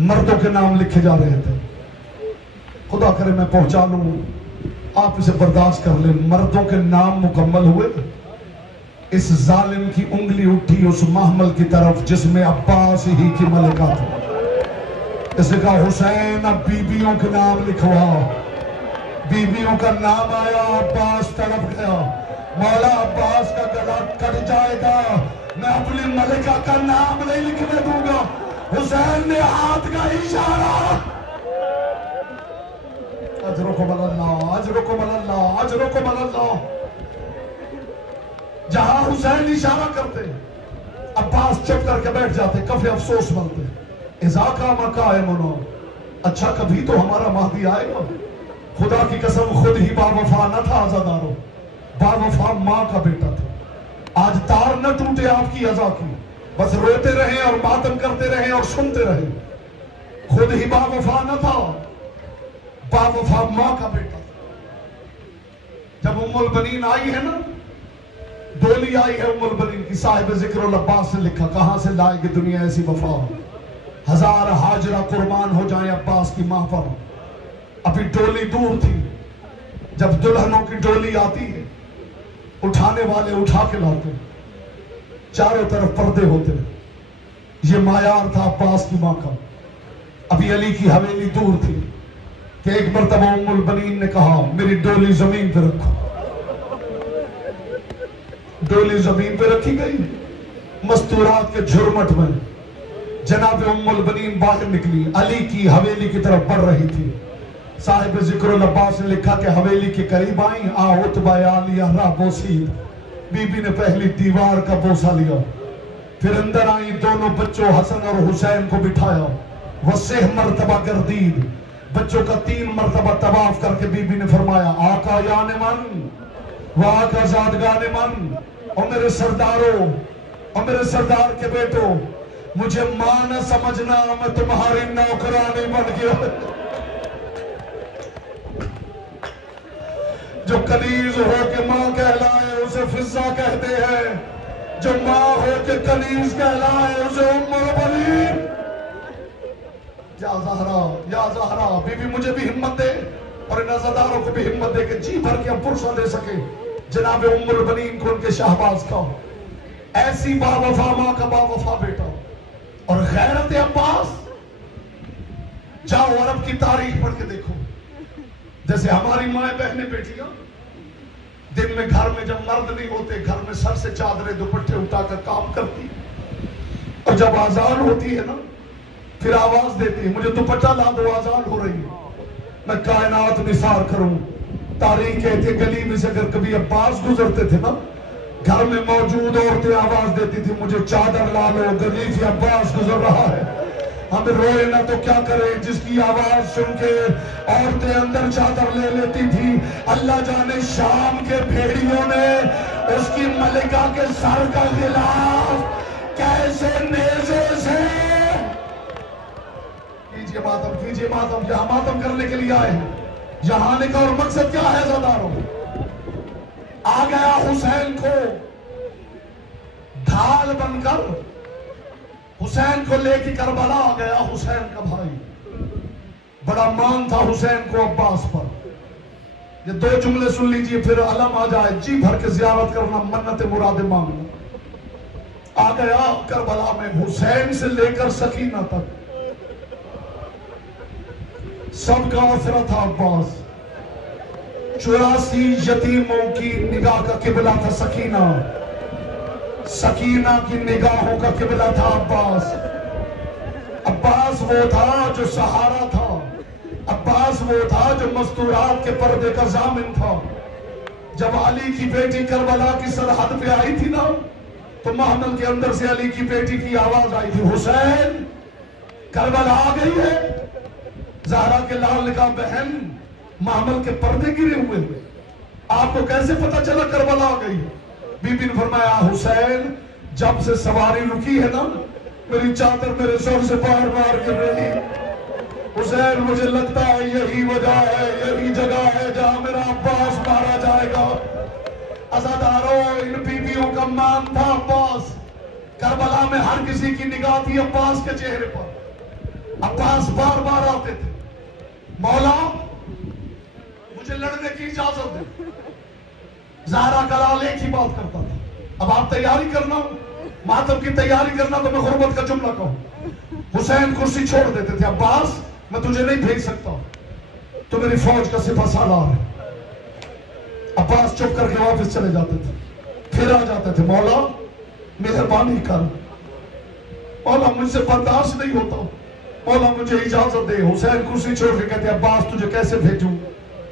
मर्दों के नाम लिखे जा रहे थे। खुदा करे मैं पहुंचा लूं, आप इसे बर्दाश्त कर ले। मर्दों के नाम मुकम्मल हुए, इस जालिम की उंगली उठी उस महमल की तरफ जिसमें अब्बास ही की मलिका थी। इसने कहा हुसैन अब बीबियों के नाम लिखवा। बीबियों का नाम आया, अब्बास तड़प गया। मौला अब्बास का गला कट जाएगा, मैं अपनी मलिका का नाम नहीं लिखने दूंगा। हुसैन ने हाथ का इशारा, अजरों को बल्ला, अजरों को बल्ला, अजरों को बल्ला। जहां हुसैन इशारा करते अब्बास चुप करके बैठ जाते, कफे अफसोस बनते। इजाका मका है मनो, अच्छा कभी तो हमारा महदी आएगा। खुदा की कसम खुद ही बावफा न था आजादारो, बावफा मां का बेटा था। आज तार न टूटे आपकी अजा की, बस रोते रहे और मातम करते रहे और सुनते रहे। खुद ही बावफा न था, बावफा मां का बेटा था। जब उम्मुल बनीन आई है ना, डोली आई है उम्मुल बनीन की, साहिब जिक्रुल अब्बास ने लिखा, कहां से लाएगी दुनिया ऐसी वफा। 1000 हाजरा कुर्बान हो जाए अब्बास की मां पर। अभी डोली दूर थी, जब दुल्हनों की डोली आती है, उठाने वाले उठा के लाते, चारों तरफ पर्दे होते। ये मायार था अब्बास की मां का। अभी अली की हवेली दूर थी कि एक मरतबा उम्मुल बनीन ने कहा, मेरी डोली जमीन पे रखो। डोली जमीन पे रखी गई। मस्तूरात के झुरमट में जनाब उम्मुल बनीन बाहर निकली, अली की हवेली की तरफ बढ़ रही थी। साहिब जिक्रुल अब्बास ने लिखा कि हवेली के करीब आई, उतबा लिया बोसीद। बीबी ने पहली दीवार का बोसा लिया, फिर अंदर आई, दोनों बच्चों हसन और हुसैन को बिठाया। वह मरतबा गर्दीद, बच्चों का 3 मरतबा तवाफ करके बीबी ने फरमाया, आका याने मन वाह का जादगाने मन, और मेरे सरदारों और मेरे सरदार के बेटों, मुझे मां न समझना, मैं तुम्हारी नौकरानी बन गया। जो कनीज हो के मां कहलाए उसे फिजा कहते हैं, जो मां हो के कनीज कहलाए उसे उम्मुल बनीन। या ज़हरा बीबी मुझे भी हिम्मत दे और इन अज़ादारों को भी हिम्मत दे कि जी भर के हम पुरसा दे सके जनाब उम्मुल बनीन को, उनके शाहबाज का। ऐसी बावफा मां का बावफा बेटा और गैरत अब्बास। जाओ अरब की तारीख पढ़ के देखो, जैसे हमारी माए बहनें बेटियां दिन में घर में जब मर्द नहीं होते, घर में सर से चादरें दुपट्टे उठाकर काम करती, और जब आजान होती है ना, फिर आवाज देती है, मुझे दुपट्टा ला दो, आजान हो रही है। मैं कायनात निसार करूं। तारीख कहते गली में से अगर कभी अब्बास गुजरते थे ना, घर में मौजूद औरतें आवाज देती थी, मुझे चादर ला लो, गली से अब्बास गुजर रहा है। हम रोए ना तो क्या करें, जिसकी आवाज सुन के औरतें अंदर चादर ले लेती थी। अल्लाह जाने शाम के भेड़ियों ने उसकी मलिका के सर का गिलाफ कैसे नेज़े से। कीजिए मातम, यहाँ मातम करने के लिए आए हैं। यहाँ आने का और मकसद क्या है ज़दारों? आ गया हुसैन को ढाल बनकर, हुसैन को लेके करबला आ गया। हुसैन का भाई, बड़ा मान था हुसैन को अब्बास पर। ये 2 जुमले सुन लीजिए, फिर अलम आ जाए, जी भर के जियारत करना, मन्नत मुराद मांगना। आ गया करबला में, हुसैन से लेकर सकीना तक सबका आसरा था अब्बास। 84 यतीमों की निगाह का किबला था सकीना, सकीना की निगाहों का किबला था अब्बास। अब्बास वो था जो सहारा था, अब्बास वो था जो मस्तूरात के पर्दे का जामिन था। जब अली की बेटी करबला की सरहद पे आई थी ना, तो महमल के अंदर से अली की बेटी की आवाज आई थी, हुसैन करबला आ गई है। ज़हरा के लाल ने कहा, बहन महमल के पर्दे गिरे हुए, आपको कैसे पता चला करबला आ गई? बीबी ने फरमाया, हुसैन जब से सवारी रुकी है ना, मेरी चादर मेरे सर से बार बार गिर रही। हुसैन मुझे लगता है यही वजह है, यही जगह है जहां मेरा अब्बास मारा जाएगा। अज़ादारों, इन बीबियों का मान था अब्बास। करबला में हर किसी की निगाह थी अब्बास के चेहरे पर। अब्बास बार बार आते थे, मौला मुझे लड़ने की इजाजत दे। ज़हरा कलाल एक ही बात करता था, अब आप तैयारी करना, मातम की तैयारी करना, तो मैं गुर्बत का जुमला कहूं। हुसैन कुर्सी छोड़ देते थे, अब्बास मैं तुझे नहीं भेज सकता, तो मेरी फौज का सिपह सालार है। अब्बास चुप करके वापस चले जाते थे, फिर आ जाते थे, मौला मेहरबानी कर, मौला मुझसे बर्दाश्त नहीं होता, मौला मुझे इजाजत दे। हुसैन कुर्सी छोड़ के कहते, अब्बास तुझे कैसे भेजूं,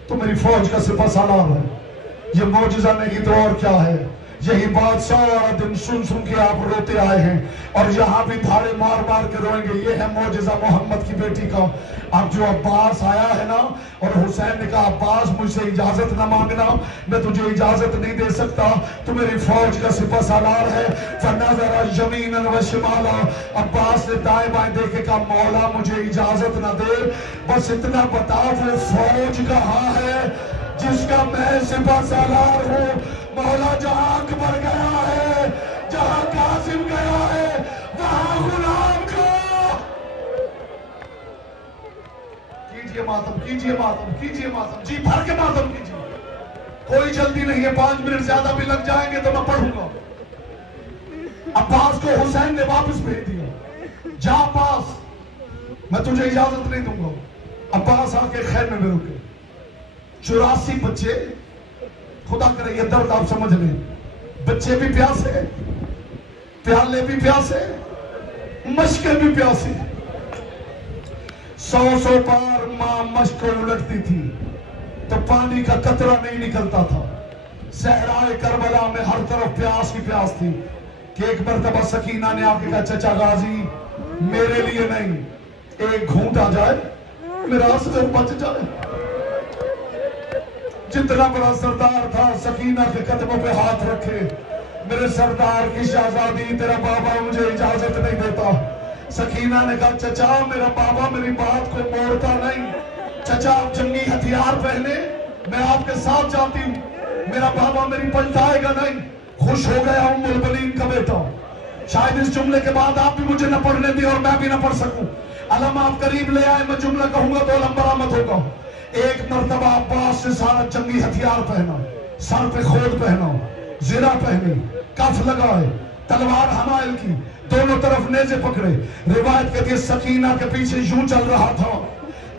तो मेरी फौज का सिपह सालार है। ये मौजिजा नहीं तो और क्या है, यही बात सारा दिन सुन सुन के आप रोते आए हैं, और यहाँ भी धाड़े मार मार के रोएंगे। ये है मौजिजा मोहम्मद की बेटी का। अब जो अब्बास आया है ना, और हुसैन ने कहा अब्बास मुझसे इजाजत ना मांगना, मैं तुझे इजाजत नहीं दे सकता, तू मेरी फौज का सिपह सालार है। फनज़रा यमीनन व शिमाला, अब्बास ने दाएं बाएं देखे, कहा मौला मुझे इजाजत ना दे, बस इतना बता वो फौज कहाँ है जिसका मैं सिपह सालार हूँ। मौला जहां अकबर गया है, जहां कासिम गया है, वहां गुलाम को कीजिए मातम, कीजिए मातम, कीजिए मातम, जी भर के मातम कीजिए, कोई जल्दी नहीं है, 5 मिनट ज्यादा भी लग जाएंगे तो मैं पढ़ूंगा। अब्बास को हुसैन ने वापस भेज दिया, जा अब्बास मैं तुझे इजाजत नहीं दूंगा। अब्बास आके खैमे में रुके, 84 बच्चे, खुदा करे ये दर्द आप समझ लें, बच्चे भी प्यासे, प्याले भी प्यासे, मशकें भी प्यासी। 100 बार मां मशक को उलटती थी तो पानी का कतरा नहीं निकलता था। सहराए करबला में हर तरफ प्यास ही प्यास थी कि एक मरतबा सकीना ने आके कहा, चचा गाजी मेरे लिए नहीं, एक घूंट आ जाए मेरा असर बच जाए। जितना बड़ा सरदार था सकीना के कदमों पे हाथ रखे, मेरे सरदार की शहजादी तेरा बाबा मुझे इजाजत नहीं देता। सकीना ने कहा चचा मेरा बाबा मेरी बात को मोड़ता नहीं, चचा आप जंगी हथियार पहने, मैं आपके साथ जाती हूँ, मेरा बाबा मेरी पलटाएगा नहीं। खुश हो गया हूं मुलबलीन का बेटा, शायद इस जुमले के बाद आप भी मुझे न पढ़ने दी और मैं भी न पढ़ सकूं। अलम आप करीब ले आए, मैं जुमला कहूंगा तो अलम बरामद होगा। एक मर्तबा अब्बास ने सारा जंगी हथियार पहना, सर पे खोद पहना, जिरा पहनी, कफ लगाए, तलवार हमायल की, दोनों तरफ नेज़े पकड़े। रिवायत कहती है सकीना के पीछे यूं चल रहा था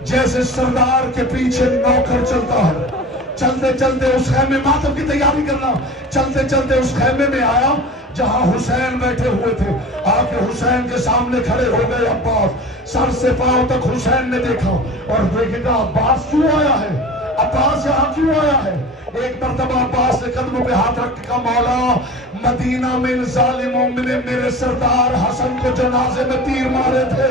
जैसे सरदार के पीछे नौकर चलता है। चलते चलते उस खेमे, मातम की तैयारी करना, चलते चलते उस खेमे में आया जहां हुसैन बैठे हुए थे। आके हुसैन के सामने खड़े हो गए अब्बास, सर से पांव तक हुसैन ने देखा और देखेगा अब्बास क्यों आया है, अब्बास यहाँ क्यों आया है। एक मरतबा अब्बास ने कदमों पे हाथ रख के कहा मौला मदीना में इन जालिमों ने मेरे सरदार हसन को जनाजे में तीर मारे थे,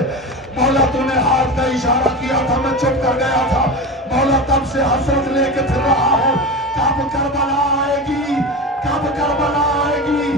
मौला तूने हाथ का इशारा किया था, मैं चुप कर गया था, मौला तब से हसरत लेके फिर रहा हूं, कब करबला आएगी, कब करबला आएगी,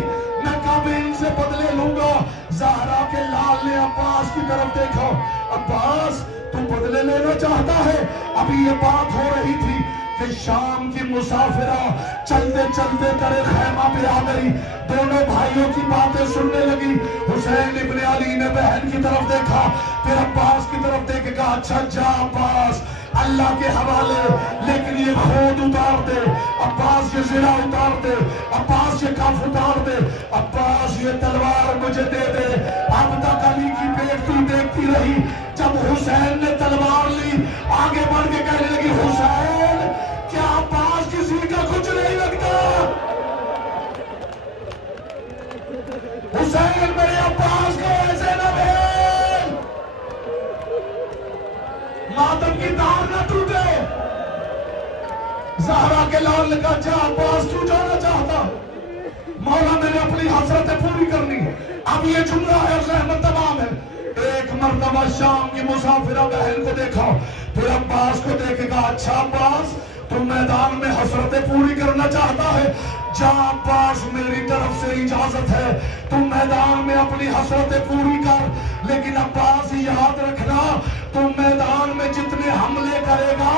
मैं कब इनसे बदले लूंगा। ज़हरा के लाल ने अब्बास की तरफ देखा, अब्बास तू बदले लेना चाहता है। अभी ये बात हो रही थी कि शाम की मुसाफिरा चलते चलते तेरे खैमा पे आ गई, दोनों भाइयों की बातें सुनने लगी। हुसैन इब्ने अली ने बहन की तरफ देखा, फिर अब्बास की तरफ देख के कहा अच्छा जा अब्बास अल्लाह के हवाले, लेकिन ये खोद उतार दे, अब्बास ये जिरा उतार दे, अब्बास ये कफ उतार दे, अब्बास ये तलवार मुझे दे दे। अब तक अली की पेट तू देखती रही, जब हुसैन ने तलवार ली आगे बढ़ के कहने लगी हुसैन क्या अब्बास किसी का कुछ नहीं लगता, हुसैन मेरे अब्बास को ऐसे न भेज, मातम की तार न टूटे। ज़हरा के लाल ने कहा जा अब्बास तू जाना चाहता, मौला मैंने अपनी हसरतें पूरी करनी। अब ये जुमला है रहमत तमाम है। एक मर्तबा शाम की मुसाफिरा बहन को देखा, फिर अब्बास को देखेगा अच्छा अब्बास तू मैदान में हसरतें पूरी करना चाहता है, जा अब्बास मेरी तरफ से इजाजत है, तू मैदान में अपनी हसरतें पूरी कर, लेकिन अब्बास याद रखना तू मैदान में जितने हमले करेगा